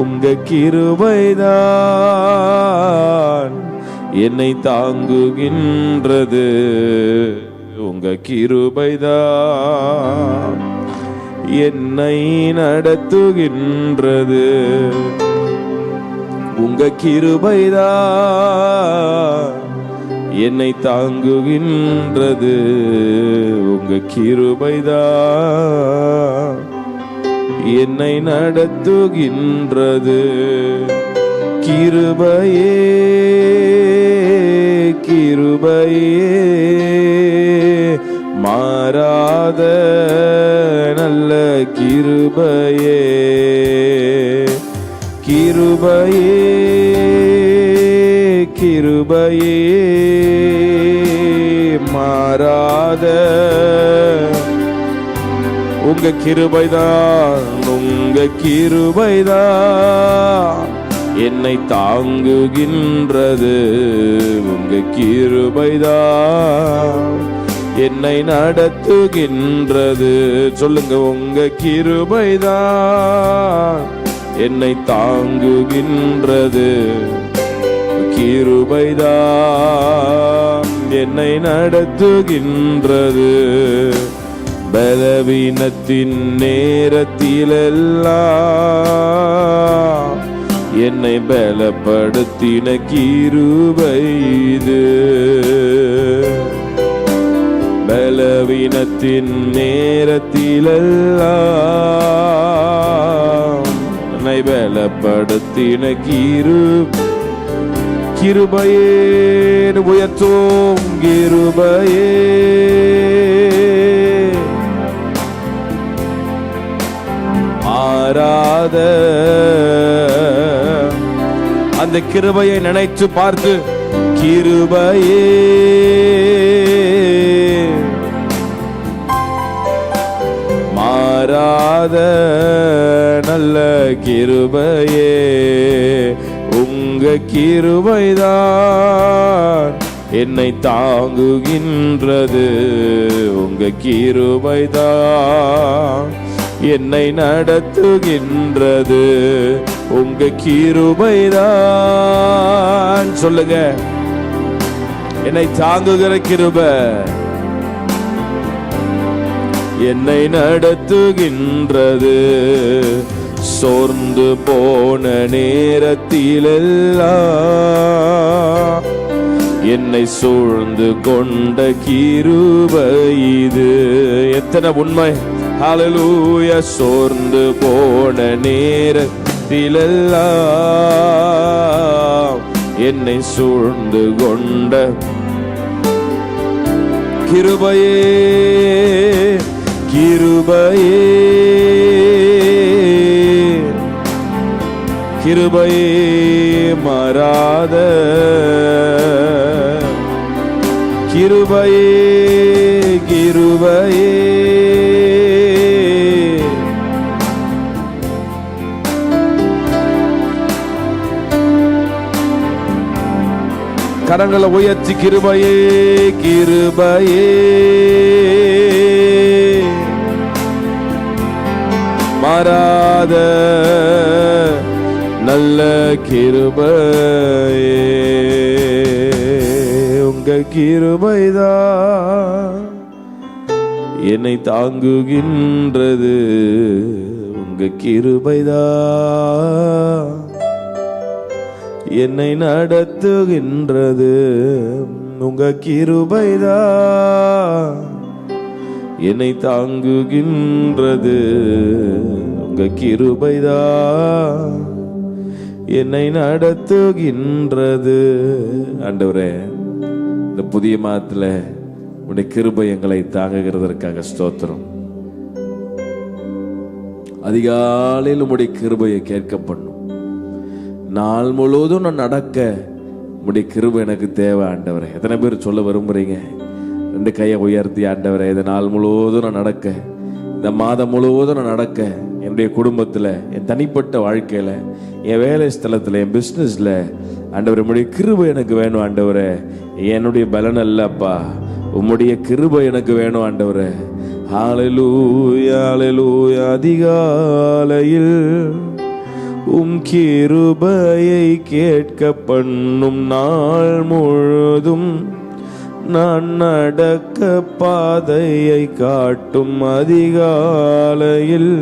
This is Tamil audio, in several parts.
உங்க கிருபைதான் என்னை தாங்குகின்றது. உங்க கிருபைதான் என்னை நடத்துகின்றது. உங்க கிருபைதான் என்னை தாங்குகின்றது. உங்க கிருபைதான் என்னை நடத்துகின்றது. கிருபையே கிருபையே மாறாத நல்ல கிருபையே. கிருபையே கிருபையே மாறாத உங்க கிருபைதான். உங்க கிருபைதான் என்னை தாங்குகின்றது. உங்க கிருபைதான் என்னை நடத்துகின்றது. சொல்லுங்க, உங்க கிருபைதான் என்னை தாங்குகின்றது. கிருபைதான் என்னை நடத்துகின்றது. பலவீனத்தின் நேரத்திலெல்லாம் என்னை பலப்படுத்தின கிருபை இது. பலவீனத்தின் நேரத்திலெல்லாம் என்னை பலப்படுத்தின கிருபையே. உயர்த்தும் கிருபையே மாறாத அந்த கிருபையை நினைத்து பார்த்து, கிருபையே மாறாத நல்ல கிருபையே. உங்க கிருபைதான் என்னை தாங்குகின்றது. உங்க கிருபைதான் என்னை நடத்துகின்றது. உங்க கிருபைதான் சொல்லுங்க, என்னை தாங்குகிற கிருபை என்னை நடத்துகின்றது. சோர்ந்து போன நேரத்திலெல்லாம் என்னை சூழ்ந்து கொண்ட கிருபை இது. எத்தனை உண்மை! ஹல்லேலூயா! சோர்ந்து போன நேரத்திலெல்லாம் என்னை சூழ்ந்து கொண்ட கிருபையே கிருபையே கிருபையே மாறாத கிருபையே கிருபையே. கரங்களை உயர்த்தி, கிருபையே கிருபையே மாறாத நல்ல கிருபையே. உங்க கிருபைதான் என்னை தாங்குகின்றது. உங்க கிருபைதான் என்னை நடத்துகின்றது. உங்க கிருபைதான் என்னை தாங்குகின்றது. உங்க கிருபைதான் என்னை நடத்துகின்றது. ஆண்டவரே, இந்த புதிய மாதத்துல உடைய கிருபை எங்களை தாங்குகிறதற்காக ஸ்தோத்திரம். அதிகாலையில் உடைய கிருபையை கேட்க பண்ணும். நாள் முழுவதும் நான் நடக்க உடைய கிருபை எனக்கு தேவை ஆண்டவரே. எத்தனை பேர் சொல்ல விரும்புறீங்க? ரெண்டு கையை உயர்த்தி, ஆண்டவரே, இந்த நாள் முழுவதும் நான் நடக்க, இந்த மாதம் முழுவதும் நான் நடக்க, என்னுடைய குடும்பத்தில், என் தனிப்பட்ட வாழ்க்கையில், என் வேலை ஸ்தலத்தில், என் பிஸ்னஸில், ஆண்டவரே உம்முடைய கிருபை எனக்கு வேணும் ஆண்டவரே. என்னுடைய பலன் அல்லப்பா, உம்முடைய கிருபை எனக்கு வேணும் ஆண்டவரே. ஹல்லேலூயா ஹல்லேலூயா. அதிகாலையில் உம் கிருபையை கேட்க பண்ணும் நாள் முழுதும் நான் நடக்க பாதையை காட்டும் அதிகாலையில்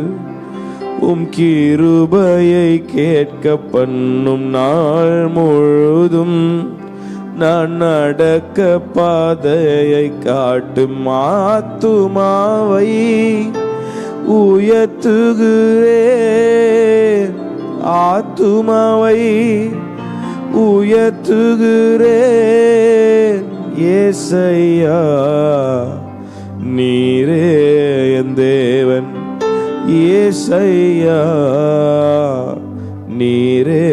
உம் கிருபையை கேட்க பண்ணும் நாள் முழுதும் நான் நடக்க பாதையை காட்டும் ஆத்துமாவை உயர்த்துகிறேன், ஆத்துமாவை உயர்த்துகிறேன். ஏசையா நீரே என் தேவன், ஏசையா நீரே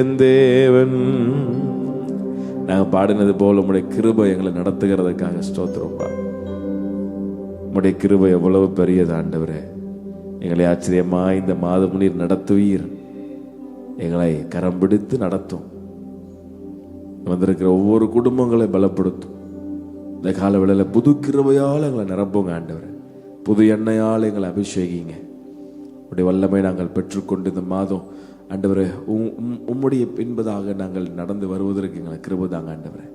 என் தேவன். நாங்கள் பாடினது போல உம்முடைய கிருபை எங்களை நடத்துகிறதுக்காக ஸ்தோத்திரம்பா. உம்முடைய கிருபை எவ்வளவு பெரியது ஆண்டவரே. எங்களை ஆச்சரியமா இந்த மாதம் நீர் நடத்துவீர். எங்களை கரம் பிடித்து நடத்தும். வந்திருக்கிற ஒவ்வொரு குடும்பங்களை பலப்படுத்தும். இந்த கால வேளையில் புது கிருபையால் எங்களை நிரப்புங்க ஆண்டவரே. புது எண்ணெயால் எங்களை அபிஷேகிங்க. உடைய வல்லமை நாங்கள் பெற்றுக்கொண்டு இந்த மாதம் ஆண்டவரே உம்முடைய பின்பதாக நாங்கள் நடந்து வருவதற்கு எங்களை கிருபை தாங்க ஆண்டவரே.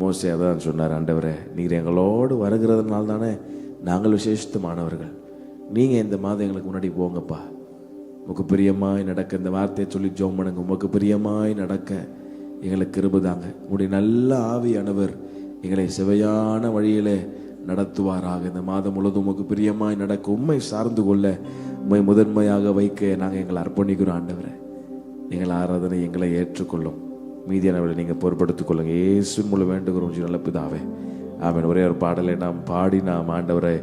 மோசே அதான் சொன்னார், ஆண்டவரே நீர் எங்களோடு வருகிறதுனால தானே நாங்கள் விசேஷமானவர்கள். நீங்கள் இந்த மாதம் எங்களுக்கு முன்னாடி போங்கப்பா. உமக்கு பிரியமாய் நடக்க, இந்த வார்த்தையை சொல்லி ஜெபம் பண்ணுங்க. உமக்கு பிரியமாய் நடக்க எங்களுக்கு கிருபை தாங்க. உங்களுடைய நல்ல ஆவியானவர் எங்களை செவையான வழியிலே நடத்துவாராக. இந்த மாதம் முழுவதும் உமக்கு பிரியமாய் நடக்க, உண்மை சார்ந்து கொள்ள, உண்மை முதன்மையாக வைக்க நாங்கள் எங்களை அர்ப்பணிக்கிறோம் ஆண்டவரே. நீங்கள் ஆராதனை எங்களை ஏற்றுக்கொள்ளும். மீதியானவர்களை நீங்கள் பொறுப்படுத்திக் கொள்ளுங்க. இயேசு மூலம் வேண்டுகிறோம் நல்ல பிதாவே, ஆமென். ஒரே ஒரு பாடலை நாம் பாடி நாம் ஆண்டவரை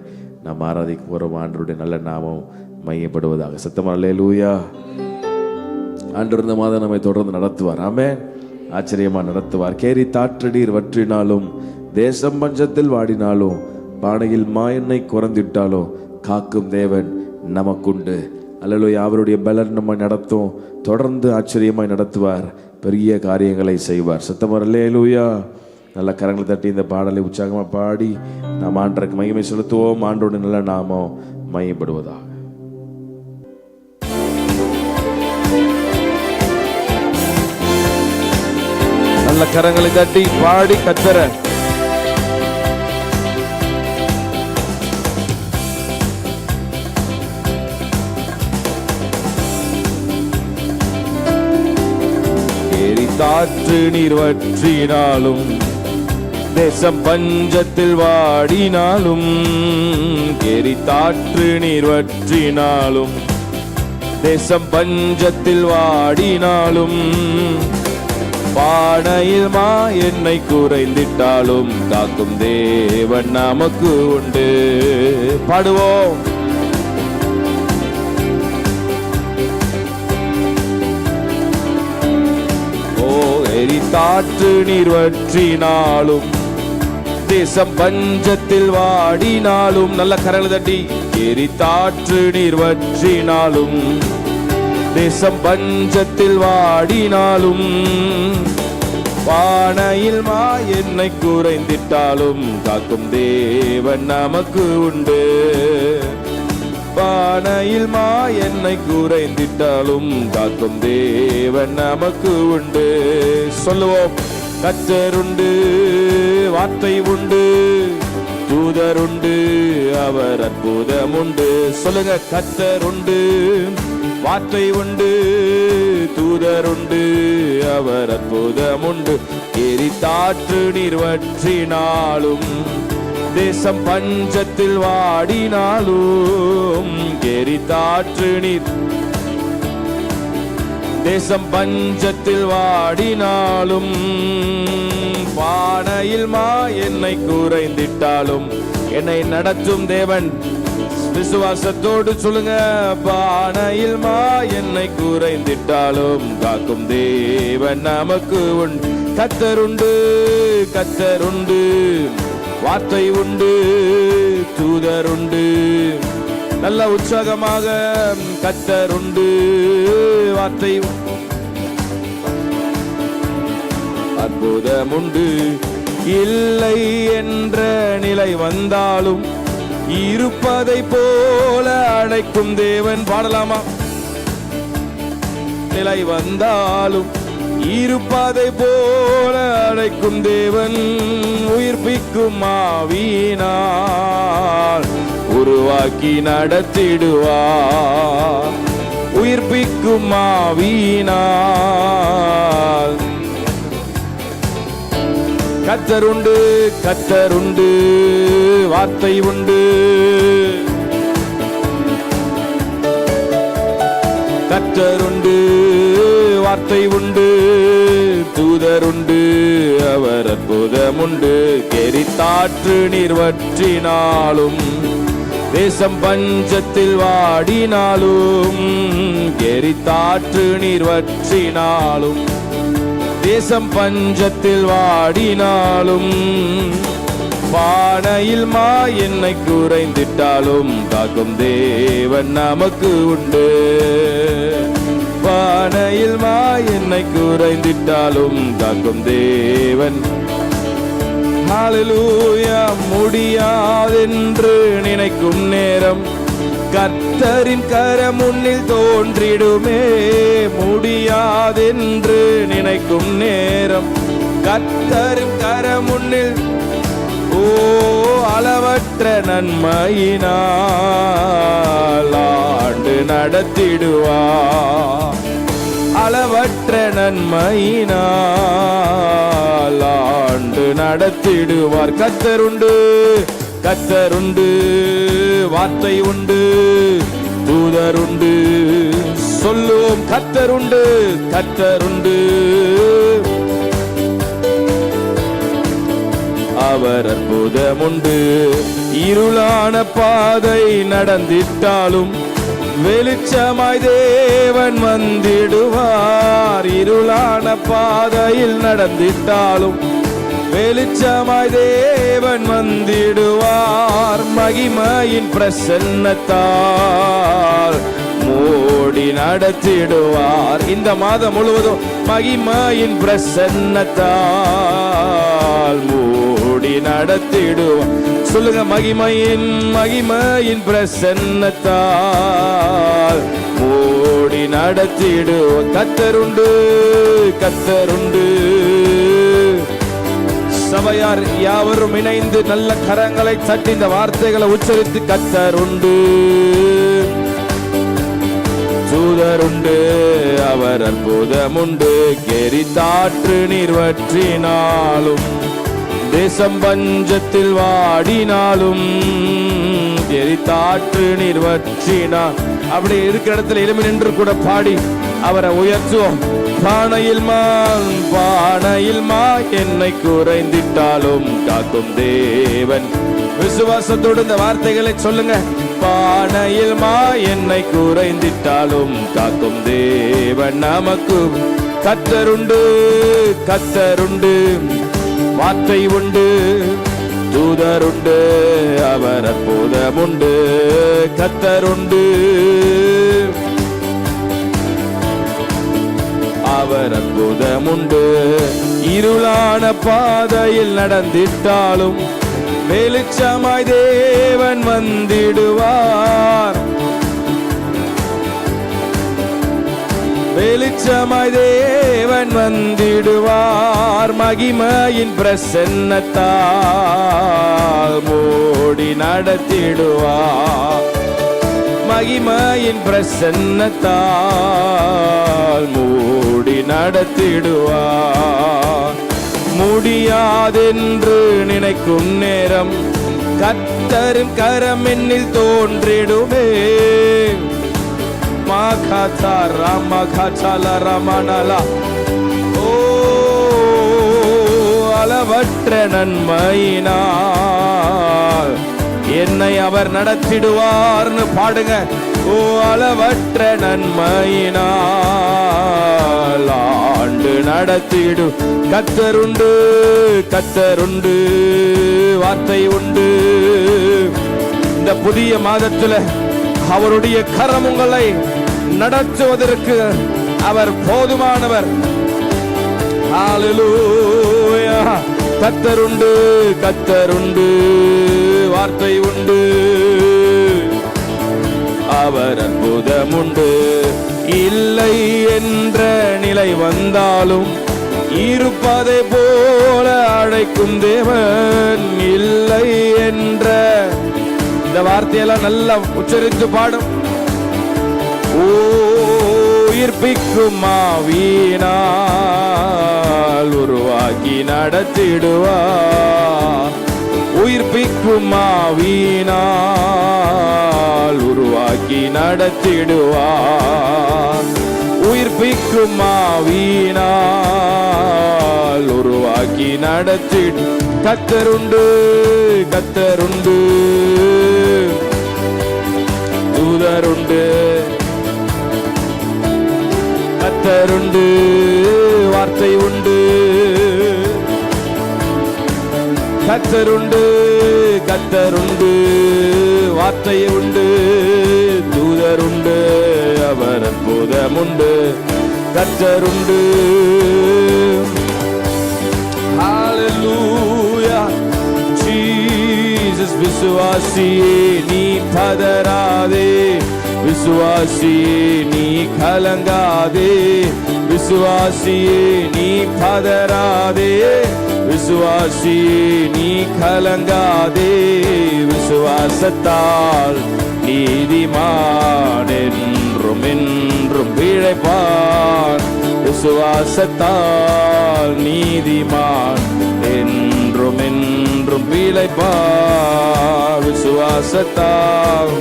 நாம் ஆராதிக்க போகிறோம். ஆண்டவருடைய நல்ல நாமம் மையப்படுவதாக. சத்தமா அல்லேலூயா. ஆண்டவர் இந்த மாதம் நம்மை தொடர்ந்து நடத்துவார். ஆமென். ஆச்சரியமா நடத்துவார். கேரி தாற்றடீர் வற்றினாலும், தேசம் பஞ்சத்தில் வாடினாலும், பானையில் மாயெண்ணெய் குறைந்திட்டாலும் காக்கும் தேவன் நமக்குண்டு. அல்லேலூயா. அவருடைய பலன் நம்மை நடத்தும். தொடர்ந்து ஆச்சரியமாய் நடத்துவார். பெரிய காரியங்களை செய்வார். சத்தமா அல்லேலூயா. நல்ல கரங்களை தட்டி இந்த பாடலை உற்சாகமா பாடி நாம் ஆண்டருக்கு மகிமை செலுத்துவோம். ஆண்டோட நல்ல நாமம் மையப்படுவதாக. நல்ல கரங்களை தட்டி பாடி கத்தர காற்று நீர் வற்றினாலும், தேசம் பஞ்சத்தில் வாடினாலும், கேரி தாற்று நீர் வற்றினாலும், தேசம் பஞ்சத்தில் வாடினாலும், பானையில் மா எண்ணெய் குறைந்திட்டாலும் காக்கும் தேவன் நமக்கு உண்டு. பாடுவோம். காற்று நீர் வற்றினாலும், தேசம் பஞ்சத்தில் வாடினாலும், நல்ல கரங்களை தட்டி எரி தாற்று நீர் வற்றினாலும், தேசம் பஞ்சத்தில் வாடினாலும், பானையில் மா எண்ணெய் குறைந்திட்டாலும் காக்கும் தேவன் நமக்கு உண்டு. பானையில் மா எண்ணெய் குறைந்திட்டாலும் காக்கும் தேவன் நமக்கு உண்டு. சொல்லுவோம். கர்த்தருண்டு, வார்த்தை உண்டு, தூதருண்டு, அவர் அற்புதம் உண்டு. சொல்லுங்க. கர்த்தருண்டு, வார்த்தை உண்டு, தூதருண்டு, அவர் அற்புதம் உண்டு. எரித்தாற்று நீர் வற்றினாலும், தேசம் பஞ்சத்தில் வாடினாலும், எரித்தாற்று நீர், தேசம் பஞ்சத்தில் வாடினாலும், பானையில் மா எண்ணெய் குறைந்திட்டாலும் என்னை நடத்தும் தேவன். விசுவாசத்தோடு சொல்லுங்க. பானையில் மா எண்ணெய் குறைந்திட்டாலும் காக்கும் தேவன் நமக்கு உண்டு. கர்த்தருண்டு, கர்த்தருண்டு, வார்த்தை உண்டு, தூதருண்டு. நல்ல உற்சாகமாக கர்த்தருண்டு, வார்த்தை அற்புதம் உண்டு. இல்லை என்ற நிலை வந்தாலும் இருப்பதை போல அழைக்கும் தேவன். பாடலாமா? நிலை வந்தாலும் இருப்பதை போல அழைக்கும் தேவன். உயிர்ப்பிக்கும் ஆவியினால் உருவாக்கி நடத்திடுவார். உயிர்ப்பிக்கும் ஆவியினால். கர்த்தருண்டு, கர்த்தருண்டு, வார்த்தை உண்டு. கர்த்தருண்டு, வார்த்தை உண்டு, தூதருண்டு, அவர் அற்புதமுண்டு. எரித்தாற்று நீர் வற்றினாலும், தேசம் பஞ்சத்தில் வாடினாலும், எரித்தாற்று நீர் வற்றினாலும், தேசம் பஞ்சத்தில் வாடினாலும், பானையில் மா என்னை குறைந்திட்டாலும் காக்கும் தேவன் நமக்கு உண்டு. பானையில் மா என்னை குறைந்திட்டாலும் காக்கும் தேவன். ஹல்லேலூயா. முடியாதென்று நினைக்கும் நேரம் கர்த்தரின் கரம் முன்னில் தோன்றிடுமே. முடியாதென்று நினைக்கும் நேரம் கர்த்தரின் கரம் முன்னில். ஓ அளவற்ற நன்மையினால் ஆண்டு நடத்திடுவார். அளவற்ற நன்மையினால் ஆண்டு நடத்திடுவார். கர்த்தருண்டு, கர்த்தருண்டு, வார்த்தை உண்டு, தூதருண்டு. சொல்லுவோம், கர்த்தருண்டு, கர்த்தருண்டு, அவர் அற்புதமுண்டு. இருளான பாதை நடந்திட்டாலும் வெளிச்சமாய் தேவன் வந்திடுவார். இருளான பாதையில் நடந்திட்டாலும் வெளிச்சமாய் தேவன் வந்திடுவார். மகிமையின் பிரசன்னத்தால் மூடி நடத்திடுவார். இந்த மாதம் முழுவதும் மகிமையின் பிரசன்னத்தால் மூடி நடத்திடுவார். சொல்லுங்க, மகிமையின் பிரசன்னத்தால் மூடி நடத்திடுவார். கர்த்தருண்டு, கர்த்தருண்டு. சபையார் யாவரும் இணைந்து நல்ல கரங்களை தட்டி இந்த வார்த்தைகளை உச்சரித்து, கர்த்தருண்டு, தூதருண்டு, அவர் அற்புதமுண்டு. எரித்தாற்று நீர் வற்றினாலும், தேசம் பஞ்சத்தில் வாடினாலும், எரித்தாற்று நீர் வற்றினால். அப்படி இருக்கிற இடத்துல எழுமி நின்று கூட பாடி அவரை உயர்த்துவோம். பானையில் மா என்னை குறைந்திட்டாலும் காக்கும் தேவன். விசுவாசத்தோடு இந்த வார்த்தைகளை சொல்லுங்க. பானையில் மா என்னை குறைந்திட்டாலும் காக்கும் தேவன் நமக்கு. கர்த்தருண்டு, கர்த்தருண்டு, வார்த்தை உண்டு, தூதருண்டு, அவர் அற்புதமுண்டு. கர்த்தருண்டு, அவர் அற்புதமுண்டு. இருளான பாதையில் நடந்திட்டாலும் வெளிச்சமாய் தேவன் வந்திடுவார். வெளிச்சமாய் தேவன் வந்திடுவார். மகிமையின் பிரசன்னத்தால் மூடி நடத்திடுவார். மகிமையின் பிரசன்னத்தால் மூடி நடத்திடுவார். முடியாதென்று நினைக்கும் நேரம் கர்த்தரின் கரம் என்னில் தோன்றிடுமே. ஓ அளவற்ற நன்மையினால் என்னை அவர் நடத்திடுவார்னு பாடுங்க. ஓ அளவற்ற நன்மையினால் ஆண்டு நடத்திடு. கர்த்தருண்டு, கர்த்தருண்டு, வார்த்தை உண்டு. இந்த புதிய மாதத்தில் அவருடைய கரம் உங்களை நடத்துவதற்கு அவர் போதுமானவர். ஹல்லேலூயா. கர்த்தருண்டு, கர்த்தருண்டு, வார்த்தை உண்டு, அவர் அற்புதம் உண்டு. இல்லை என்ற நிலை வந்தாலும் இருப்பதை போல அழைக்கும் தேவன். இல்லை என்ற இந்த வார்த்தையெல்லாம் நல்லா உச்சரித்து பாடும். உயிர்ப்பிக்கும் ஆவியினால் உருவாக்கி நடத்திடுவார். உயிர்ப்பிக்கும் ஆவியினால் உருவாக்கி நடத்திடுவார். உயிர்ப்பிக்கும் ஆவியினால் உருவாக்கி நடத்திடு. கர்த்தருண்டு கர்த்தருண்டு, தூதருண்டு. கர்த்தருண்டு, வார்த்தை உண்டு. கர்த்தருண்டு கர்த்தருண்டு, வார்த்தை உண்டு. தூதருண்டு, அவர் அற்புதம் உண்டு. கர்த்தருண்டு. ஹalleluya ஜீசஸ். விசுவாசியே நீ பதறாதே, விசுவாசியே நீ கலங்காதே. விசுவாசியே நீ பதறாதே, விசுவாசியே நீ கலங்காதே. விசுவாசத்தால் நீதிமான் என்றும் என்றும் பிழைப்பான். விசுவாசத்தால் நீதிமான் என்றும் என்றும் பிழைப்பான். விசுவாசத்தால்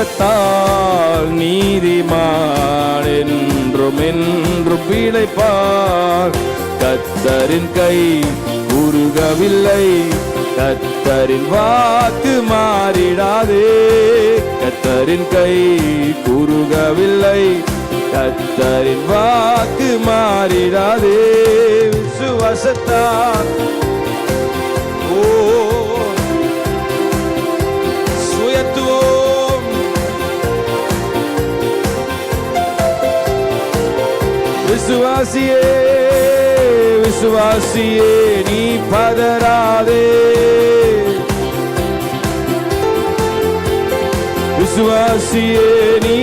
விசுவாசத்தால் நீதிமான் என்றும் என்றும் பிழைப்பார். கர்த்தரின் கை உருகவில்லை, கர்த்தரின் வாக்கு மாறிடாதே. கர்த்தரின் கை உருகவில்லை, கர்த்தரின் வாக்கு மாறிடாதே. விசுவாசத்தால் விசுவாசியே விசுவாசியே நீ பதறாதே. விசுவாசியே நீ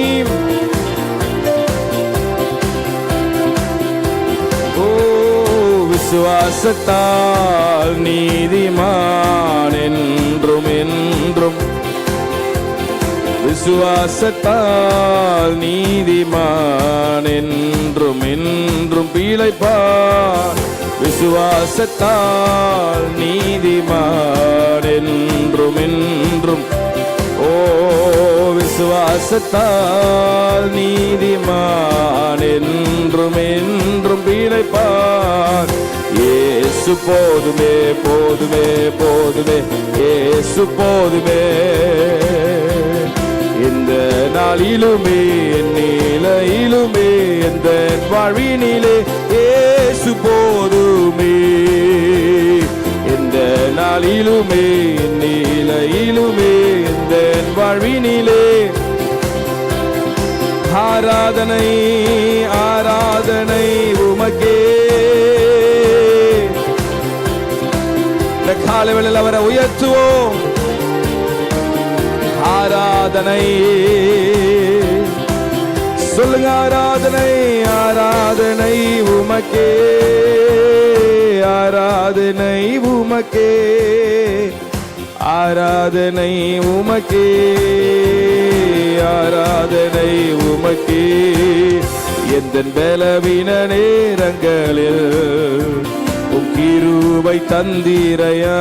விசுவாசத்தால் நீதிமான் என்றும் என்றும். விசுவாசத்தால் நீதிமான் என்றும் என்றும் பிழைப்பார். விசுவாசத்தால் நீதிமான் என்றும் என்றும். ஓ விசுவாசத்தால் நீதிமான் என்றும் என்றும் பிழைப்பார். இயேசு போதுமே போதுமே போதுமே, இயேசு போதுமே. இந்த நாளிலுமே என் நிலையிலுமே எந்த வாழ்வினிலே இயேசு போதுமே. எந்த நாளிலுமே என் நிலையிலுமே எந்த வாழ்வினிலே ஆராதனை ஆராதனை உமக்கே. இந்த காலைவேளையில் அவரை உயர்த்துவோம். ஆராதனை சொல்லுங்க, ஆராதனை ஆராதனை உமக்கே. ஆராதனை உமக்கே, ஆராதனை உமக்கே, ஆராதனை உமக்கே. எந்த பலவீன நேரங்களில் உம் கிருபை தந்தீரையா.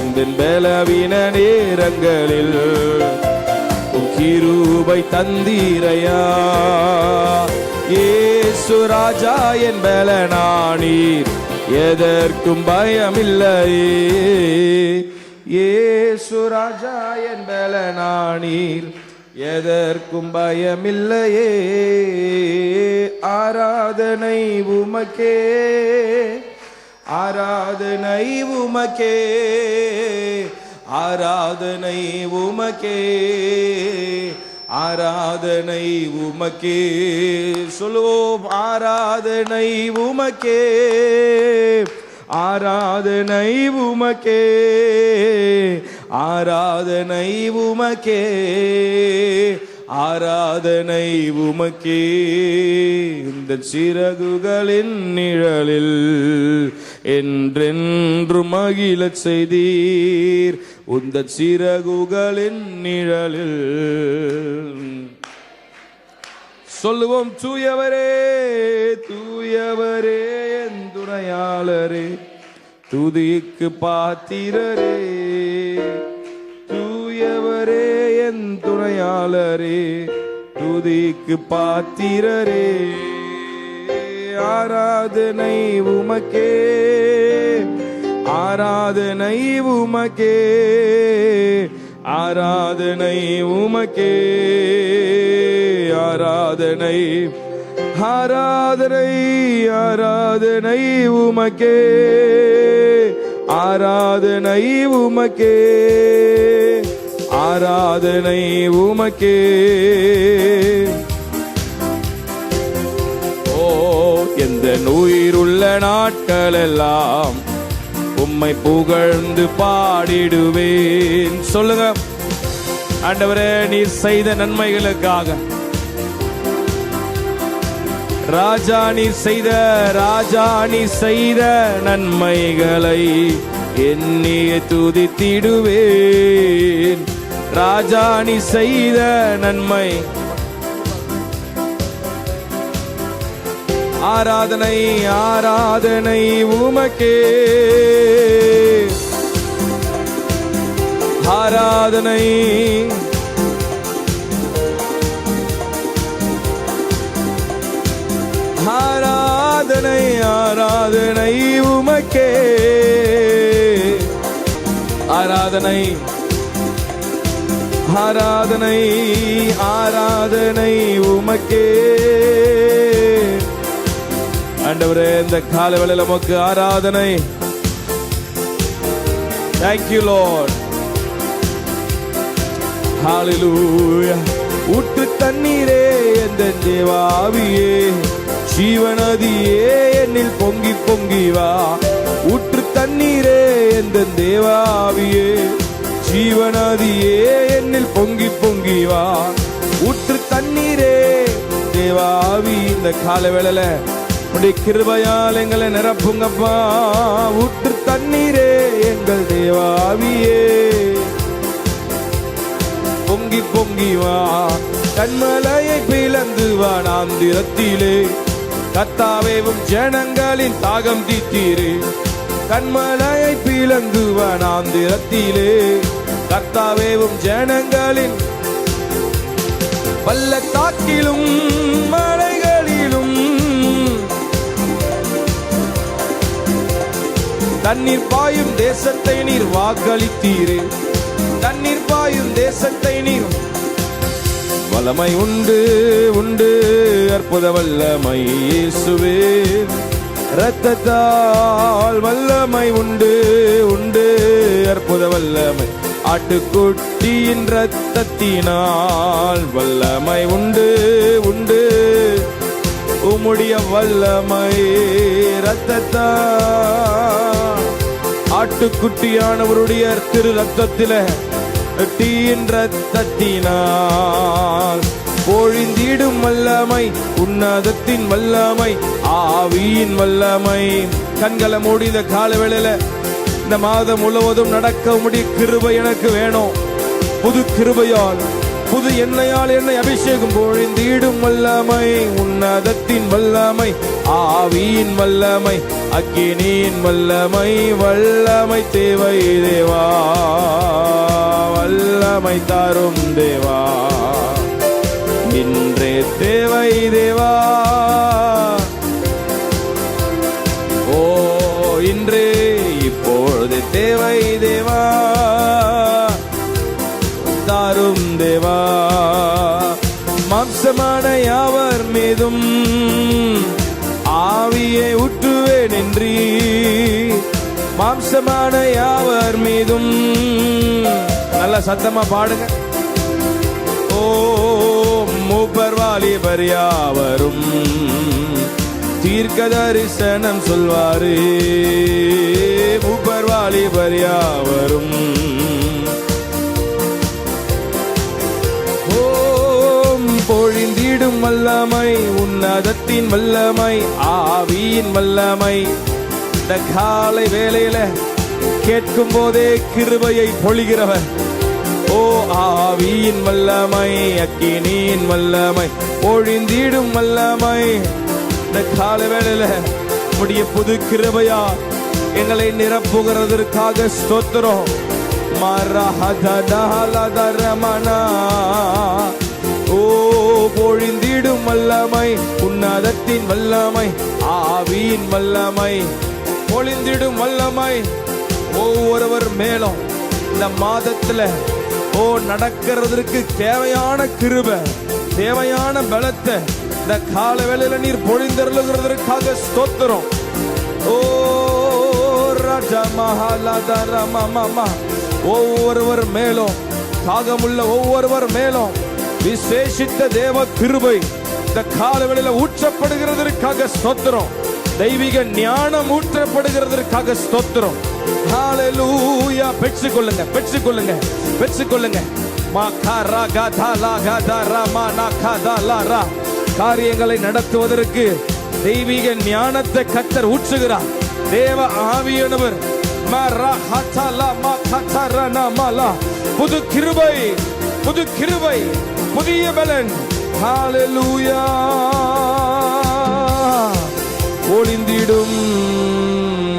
எந்த பலவீன நேரங்களில் உம் கிருபை தந்தீரையா. இயேசு ராஜா என் பலனானீர், எதற்கும் பயமில்லையே. இயேசு ராஜா என் பலனானீர், எதற்கும் பயமில்லையே. ஆராதனை உமக்கே, ஆராதனை உமக்கே, ஆராதனை உமக்கே, ஆராதனை உமக்கே. சொல்லுவோம், ஆராதனை உமக்கே, ஆராதனை உமக்கே, ஆராதனை உமக்கே, ஆராதனை உமக்கே. இந்த சிறகுகளின் நிழலில் என்றென்று மகிழச் செய்தீர். உந்த சிறகுகளின் நிழலில் சொல்லுவோம், தூயவரே தூயவரே என் துணையாளரே, துதிக்கு பாத்திரரே. தூயவரே என் துணையாளரே, துதிக்கு பாத்திரரே. ஆராதனை உமக்கே, ஆராதனை உமக்கே, ஆராதனை உமக்கே, ஆராதனை, ஆராதனை, ஆராதனை உமக்கே, ஆராதனை உமக்கே, ஆராதனை உமக்கே. ஓ எந்த உயிருள்ள நாட்களெல்லாம் உம்மை புகழ்ந்து பாடிடுவேன். சொல்லுங்க, ஆண்டவரே நீர் செய்த நன்மைகளுக்காக, ராஜா நீர் செய்த, ராஜா நீர் செய்த நன்மைகளை எண்ணியே துதித்திடுவேன். ராஜா நீர் செய்த நன்மை. ஆராதனை, ஆராதனை உமக்கே, ஆராதனை, ஆராதனை, ஆராதனை உமக்கே. ஆராதனை, ஆராதனை, ஆராதனை உமக்கே. ஆண்டவரே இந்த காலவேளையில உமக்கு ஆராதனை. Thank you Lord. Hallelujah. ஊற்று தண்ணீரே எந்த தேவாவியே, ஜீவநதியே என்னில் பொங்கி பொங்கி வா. ஊற்று தண்ணீரே எந்த தேவாவியே, ஜீவநதியே என்னில் பொங்கி பொங்கி வா. ஊற்று தண்ணீரே தேவாவி. இந்த காலவேளையில உடைய கிருபையால் எங்களை நிரப்புங்கப்பா. ஊற்று தண்ணீரே எங்கள் தேவாவியே, பொங்கி பொங்கி வா. கண்மலையை பிளந்து வா நாந்திரத்திலே, கர்த்தாவேவும் ஜனங்களின் தாகம் தீத்தீரே. கண்மலையை பிளந்து வா நாந்திரத்திலே, கர்த்தாவேவும் ஜனங்களின் பள்ளத்தாக்கிலும் மலைகளிலும் தண்ணீர் பாயும் தேசத்தை நீர் வாக்களித்தீரே. தண்ணீர் பாயும் தேசத்தை நீர். வல்லமை உண்டு உண்டு அற்புத வல்லமை இயேசுவே, இரத்தத்தால் வல்லமை உண்டு உண்டு அற்புத வல்லமை. ஆட்டுக்குட்டியின் இரத்தத்தினால் வல்லமை உண்டு உண்டு. உம்முடைய வல்லமை இரத்தத்தால், ஆட்டுக்குட்டியானவருடைய திரு ரத்தத்தில தீயின் ரத்தத்தினால் பொழிந்திடும் வல்லமை, உன்னதத்தின் வல்லமை, ஆவியின் வல்லமை. கண்களை மூடி இந்த காலவேளையில இந்த மாதம் முழுவதும் நடக்க முடிய கிருபை எனக்கு வேணும். புது கிருபையால் புது எண்ணெயால் என்னை அபிஷேகம் பொழிந்திடும் வல்லமை, உன்னதத்தின் வல்லமை, ஆவியின் வல்லமை, அக்கினியின் வல்லமை. வல்லமை தேவை தேவா, வல்லமை தாரும் தேவா, இன்றே தேவை தேவா. ஓ இன்றே இப்பொழுது தேவை தேவா, தாரும் தேவா. மாம்சமான யாவர் மீதும் ஆவியை ஊற்றுவேன் என்றீ. மாம்சமான யாவர் மீதும். நல்ல சத்தமா பாடுங்க. ஓ மூப்பர் வாலிபர் யாவரும் தீர்க்க தரிசனம் சொல்வாரு. மூப்பர் வாலிபர் யாவரும் பொழிந்திடும் வல்லமை, உன்னதத்தின் வல்லமை, ஆவியின் வல்லமை. இந்த காலை வேளையில கேட்கும் போதே கிருபையை பொழிகிறவர். ஓ ஆவியின் வல்லமை, அக்கினியின் வல்லமை, பொழிந்திடும் வல்லமை. இந்த காலை வேளையில உம்முடைய புது கிருபையா எங்களை நிரப்புகிறதற்காக ஸ்தோத்திரம். மரஹதனஹலதரமனா. ஓ பொழிந்திடும் வல்லமை, உன்னதத்தின் வல்லமை, ஆவியின் வல்லமை, பொழிந்திடும் வல்லமை ஒவ்வொருவர் மேலும் இந்த மாதத்துல ஓ நடக்கிறதற்கு தேவையான கிருபை, தேவையான பலத்தை இந்த கால வேளையில நீர் பொழிந்தருளுகிறதற்காக ஸ்தோத்திரம். ஓ ராஜா மஹாலதரமமா. ஒவ்வொருவர் மேலும், தாகமுள்ள ஒவ்வொருவர் மேலும் விசேஷித்த தேவ கிருபை இந்த காலவெளியில ஊற்றப்படுகிறதற்காக ஸ்தோத்திரம். தெய்வீக ஞானம் ஊற்றப்படுகிறதற்காக ஸ்தோத்திரம். ஹalleluya. பெற்றுக்கொள்ளுங்க, பெற்றுக்கொள்ளுங்க, பெற்றுக்கொள்ளுங்க. காரியங்களை நடத்துவதற்கு தெய்வீக ஞானத்தை கர்த்தர் ஊற்றுகிறார். தேவ ஆவியானவர் புது கிருபை, புது கிருபை, புதிய பலன். ஹalleluya. ஒளிந்திடும்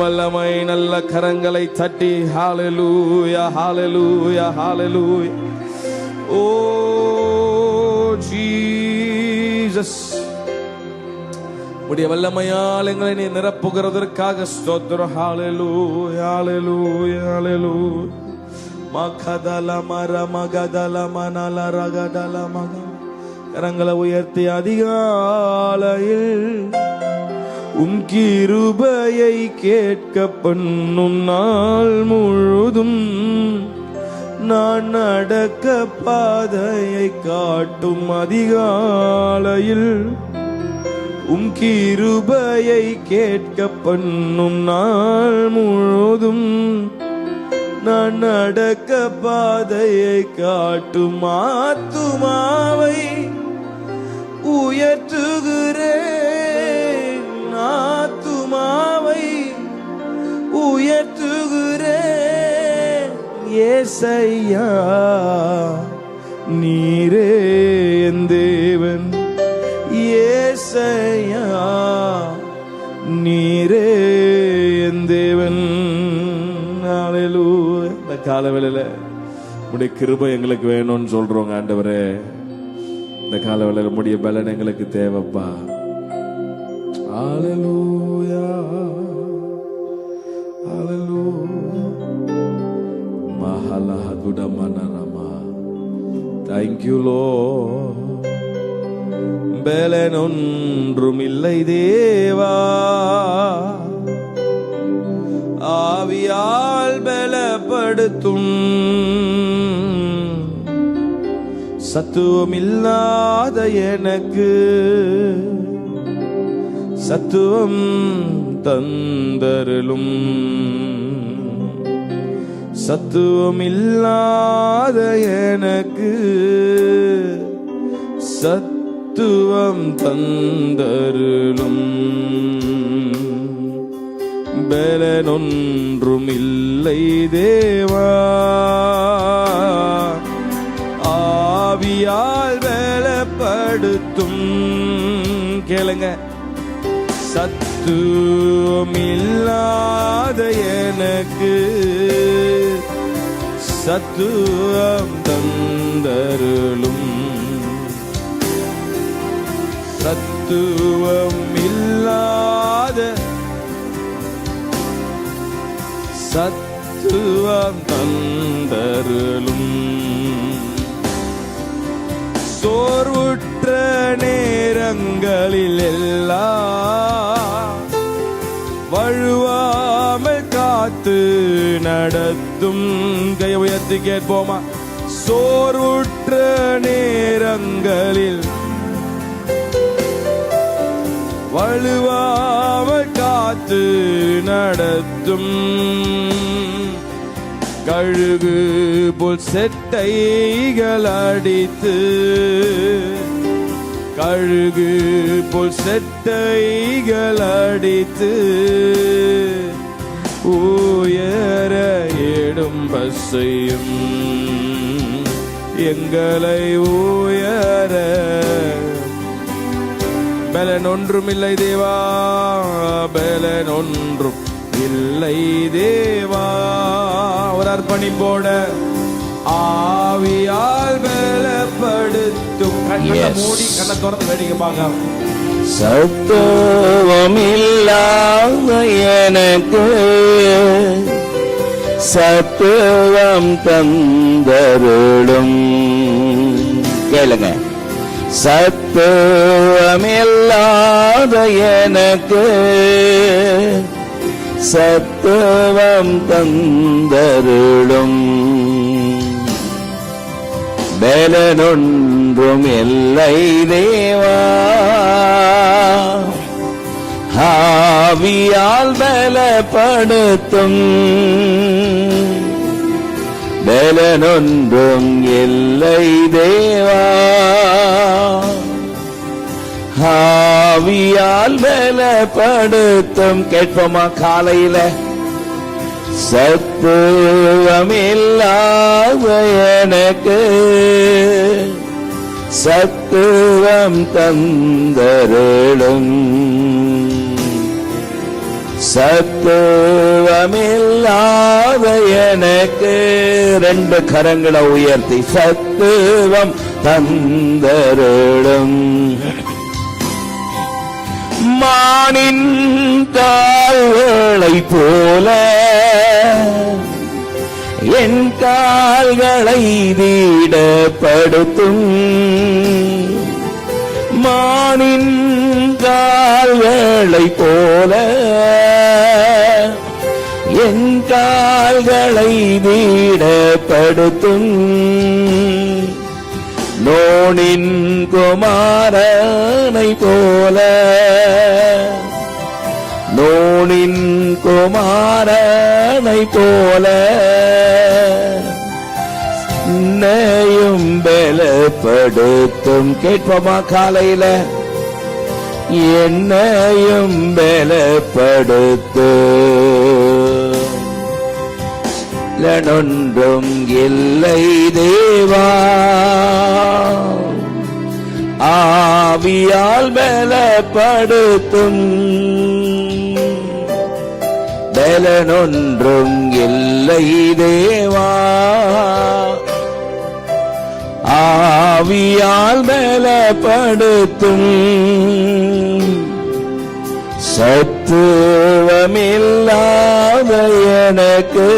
வல்லமை. நல்ல கரங்களை தட்டி ஹalleluya, ஹalleluya, ஹalleluya. ஓ ஜீசஸ், உம்முடைய வல்லமையால் எங்களை நீ நிரப்புகிறதற்காக ஸ்தோத்திரம். ஹalleluya, ஹalleluya, ஹalleluya. கரங்களை உயர்த்தி அதிகாலையில் உம் கிருபையை கேட்க பண்ணும் நாள் முழுதும் நான் நடக்க பாதையை காட்டும். அதிகாலையில் உம் கிருபையை கேட்க பண்ணும் நாள் முழுதும் நான் நடக்க பாதையை காட்டும். ஆத்துமாவை உயர்த்துகிறேன், ஆத்துமாவை உயர்த்துகிறேன். ஏசையா நீரே என் தேவன், ஏசையா நீரே என் தேவன். இந்த காலவேளையில உடைய கிருபை எங்களுக்கு வேணும்னு சொல்றோங்க. ஆண்டவரே, இந்த காலவேளையில உடைய பலன் எங்களுக்கு தேவைப்பா. ஹalleluya, ஹalleluya. மஹலஹதுடமனரமா. Thank you Lord. பலன் ஒன்றும் இல்லை தேவா, ஆவியால் பலப்படுத்தும். சத்துவம் இல்லாத எனக்கு சத்துவம் தந்தருளும். சத்துவம் இல்லாத எனக்கு சத்துவம் தந்தருளும். பலனொன்றும் இல்லை தேவா, ஆவியால் பலப்படுத்தும். கேளுங்க. சத்துவம் இல்லாத எனக்கு சத்துவம் தந்தருளும். சத்துவம் இல்லாத சத்துவம் தந்தருளும். சோர்வுற்ற நேரங்களில் எல்லாம் வழுவாமல் காத்து நடத்தும். கையை உயர்த்தி கேட்போமா? சோர்வுற்ற நேரங்களில் வலுவாமல் காத்து நடத்தும். கழுகு போல் செட்டைகள் அடித்து, கழுகு போல் செட்டைகள் அடித்து உயர எடும்ப செய்யும். எங்களை உயர பலன் ஒன்றும் இல்லை தேவா, பலன் ஒன்றும் இல்லை தேவா. ஒரு அர்ப்பணிப்போட ஆவியால் பலப்படுத்தும். கண்ணை மூடி கண்ணை திறந்து வேடிக்கை பார்க்க. சத்துவம் இல்லாத எனக்கு சத்துவம் தந்தருளும். கேளுங்க. சத்துவம் இல்லாத எனக்கு சத்துவம் தந்தருளும். பலனொன்றும் இல்லை தேவா, ஆவியால் பலப்படுத்தும். பலனொன்றும் இல்லை தேவா, ஆவியால் பலப்படுத்தும். கேட்போமா காலையில? சத்துவம் இல்லாத எனக்கு சத்துவம் தந்தருளும். சத்துவம் இல்லாத எனக்கு ரெண்டு கரங்களை உயர்த்தி சத்துவம் தந்தருளும். மானின் கால்களை போல என் கால்களை தீடப்படுத்தும். மானின் கால்களை போல என் கால்களை தீடப்படுத்தும். நோனின் குமாரனை போல, நோனின் குமாரனை போல என்னையும் பலப்படுத்தும். கேட்போமா காலையில? என்னையும் பலப்படுத்தும். ஒன்றும் இல்லை தேவா, ஆவியால் பலப்படுத்தும். பலனொன்றும் இல்லை தேவா, ஆவியால் பலப்படுத்தும். சத்துவமில்லாத எனக்கு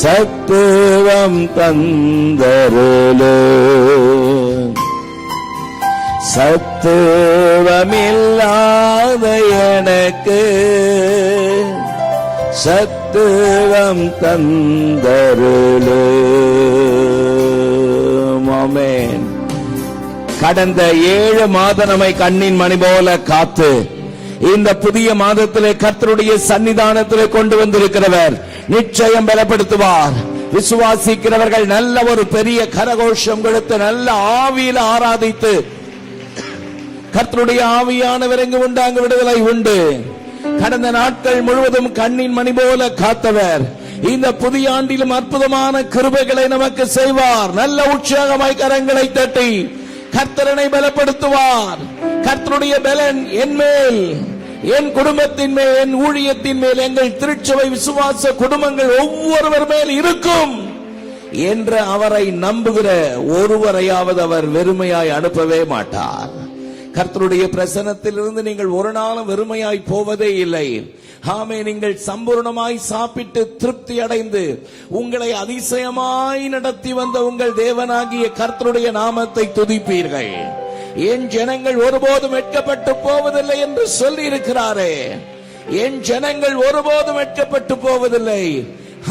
சத்துவம் தந்தருளும். சத்துவமில்லாத எனக்கு சத்துவம் தந்தருளும். ஆமென். கடந்த 7 மாதம் நம்மை கண்ணின் மணி போல காத்து இந்த புதிய மாதத்திலே கர்த்தருடைய சன்னிதானத்திலே கொண்டு வந்திருக்கிறவர் நிச்சயம் பலப்படுத்துவார். விசுவாசிக்கிறவர்கள் நல்ல ஒரு பெரிய கரகோஷம் கொடுத்து நல்ல ஆவியில் ஆராதித்து கர்த்தருடைய ஆவியானவர் எங்கு உண்டு அங்கு விடுதலை உண்டு. கடந்த நாட்கள் முழுவதும் கண்ணின் மணி போல காத்தவர் இந்த புதிய ஆண்டிலும் அற்புதமான கிருபைகளை நமக்கு செய்வார். நல்ல உற்சாகமாய் கரங்களை தட்டி கர்த்தரனை பலப்படுத்துவார். கர்த்தருடைய பலன் என் மேல், என் குடும்பத்தின் மேல், என் ஊழியத்தின் மேல், எங்கள் திருச்சபை விசுவாச குடும்பங்கள் ஒவ்வொருவர் மேல் இருக்கும் என்று அவரை நம்புகிற ஒருவரையாவது அவர் வெறுமையாய் அனுப்பவே மாட்டார். கர்த்தருடைய பிரசன்னத்திலிருந்து நீங்கள் ஒரு நாளும் வெறுமையாய் போவதே இல்லை. ஆமே, நீங்கள் சம்பூர்ணமாய் சாப்பிட்டு திருப்தி அடைந்து உங்களை அதிசயமாய் நடத்தி வந்த உங்கள் தேவனாகிய கர்த்தருடைய நாமத்தை துதிப்பீர்கள். என் ஜனங்கள் ஒருபோதும் வெட்கப்பட்டு போவதில்லை என்று சொல்லி இருக்கிறாரே, என் ஜனங்கள் ஒருபோதும் வெட்கப்பட்டு போவதில்லை.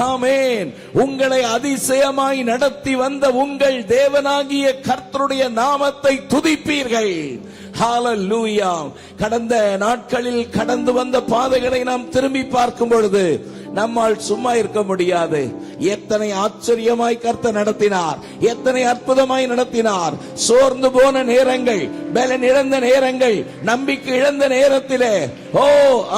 ஆமென். உங்களை அதிசயமாய் நடத்தி வந்த உங்கள் தேவனாகிய கர்த்தருடைய நாமத்தை துதிப்பீர்கள். ஹalleluya. கடந்த நாட்களில் கடந்து வந்த பாதைகளை நாம் திரும்பி பார்க்கும் பொழுது நம்மால் சும்மா இருக்க முடியாது. எத்தனை ஆச்சரியமாய் கர்த்தர் நடத்தினார், எத்தனை அற்புதமாய் நடத்தினார். சோர்ந்து போன நேரங்கள், பலன் இழந்த நேரங்கள், நம்பிக்கை இழந்த நேரத்திலே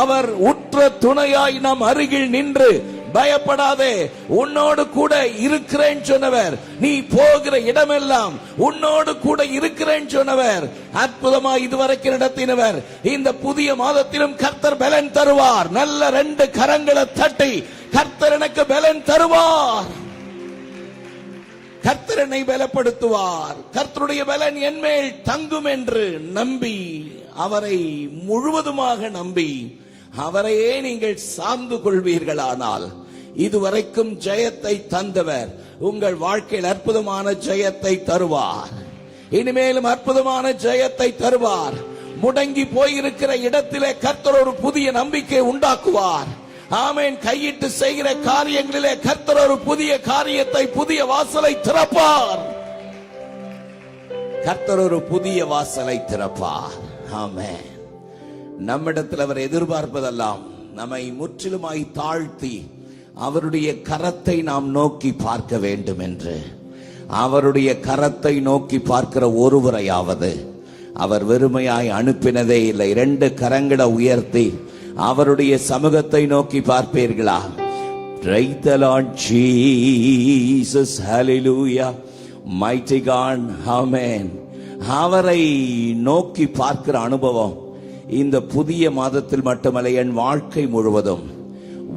அவர் உற்ற துணையாய் நாம் அருகில் நின்று பயப்படாதே, உன்னோடு கூட இருக்கிறேன் சொன்னவர், நீ போகிற இடமெல்லாம் உன்னோடு கூட இருக்கிறேன் சொன்னவர், அற்புதமாய் இதுவரைக்கும் நடத்தினவர், இந்த புதிய மாதத்திலும் கர்த்தர் பலன் தருவார். நல்ல 2 கரங்களை தட்டி கர்த்தர் எனக்கு பலன் தருவார், கர்த்தர் என்னை பலப்படுத்துவார், கர்த்தருடைய பலன் என்மேல் தங்கும் என்று நம்பி, அவரை முழுவதுமாக நம்பி அவரையே நீங்கள் சார்ந்து கொள்வீர்களானால், இதுவரைக்கும் ஜெயத்தை தந்தவர் உங்கள் வாழ்க்கையில் அற்புதமான ஜெயத்தை தருவார். இனிமேலும் அற்புதமான ஜெயத்தை தருவார். முடங்கி போயிருக்கிற இடத்திலே கர்த்தர் ஒரு புதிய நம்பிக்கை உண்டாக்குவார். ஆமென். கையிட்டு செய்கிற காரியங்களிலே கர்த்தர் ஒரு புதிய காரியத்தை, புதிய வாசலை திறப்பார். கர்த்தர் ஒரு புதிய வாசலை திறப்பார். ஆமென். நம்மிடத்தில் அவர் எதிர்பார்ப்பதெல்லாம் நம்மை முற்றிலுமாய் தாழ்த்தி அவருடைய கரத்தை நாம் நோக்கி பார்க்க வேண்டும் என்று. அவருடைய கரத்தை நோக்கி பார்க்கிற ஒருவரையாவது அவர் வெறுமையாய் அனுப்பினதே இல்லை. 2 கரங்களை உயர்த்தி அவருடைய சமூகத்தை நோக்கி பார்ப்பீர்களா? Praise the Lord Jesus, hallelujah, mighty God, amen. அவரை நோக்கி பார்க்கிற அனுபவம் இந்த புதிய மாதத்தில் மட்டுமல்ல, என் வாழ்க்கை முழுவதும்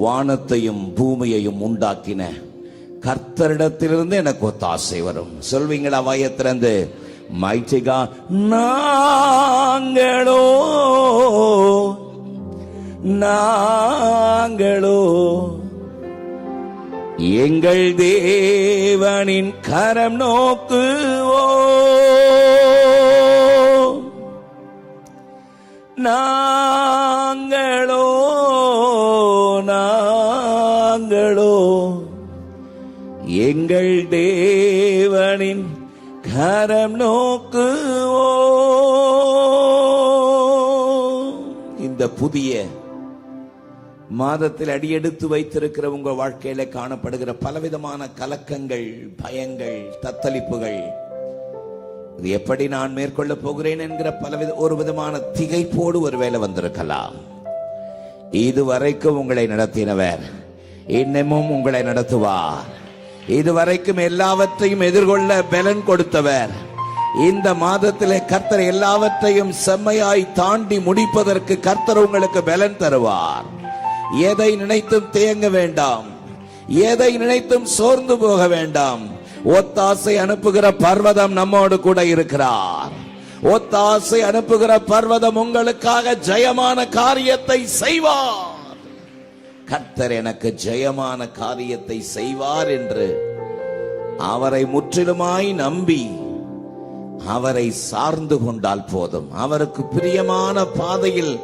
வானத்தையும் பூமியையும் உண்டாக்கின கர்த்தரிடத்திலிருந்து எனக்கு ஒத்தாசை வரும். சொல்வீங்களா வாயத்திலிருந்து? mighty God. நாங்களோ எங்கள் தேவனின் கரம் நோக்குவோ, நாங்களோ எங்கள் தேவனின் கரம் நோக்குவோ. இந்த புதிய மாதத்தில் அடியெடுத்து வைத்திருக்கிற உங்க வாழ்க்கையில காணப்படுகிற பலவிதமான கலக்கங்கள், பயங்கள், தத்தளிப்புகள், இது எப்படி நான் மேற்கொள்ள போகிறேன் என்கிற ஒரு விதமான திகைப்போடு ஒருவேளை வந்திருக்கலாம். இதுவரைக்கும் உங்களை நடத்தினவர் இன்னமும் உங்களை நடத்துவார். இதுவரைக்கும் எல்லாவற்றையும் எதிர்கொள்ள பலன் கொடுத்தவர் இந்த மாதத்திலே கர்த்தர் எல்லாவற்றையும் செம்மையாய் தாண்டி முடிப்பதற்கு கர்த்தர் உங்களுக்கு பலன் தருவார். எதை நினைத்தும் தேங்க வேண்டாம், எதை நினைத்தும் சோர்ந்து போக வேண்டாம். ஒத்தாசை அனுப்புகிற பர்வதம் நம்மோடு கூட இருக்கிறார். ஒத்தாசை அனுப்புகிற பர்வதம் உங்களுக்காக ஜெயமான காரியத்தை செய்வார். கர்த்தர் எனக்கு ஜெயமான காரியத்தை செய்வார் என்று அவரை முற்றிலுமாய் நம்பி அவரை சார்ந்து கொண்டால் போதும். அவருக்கு பிரியமான பாதையில்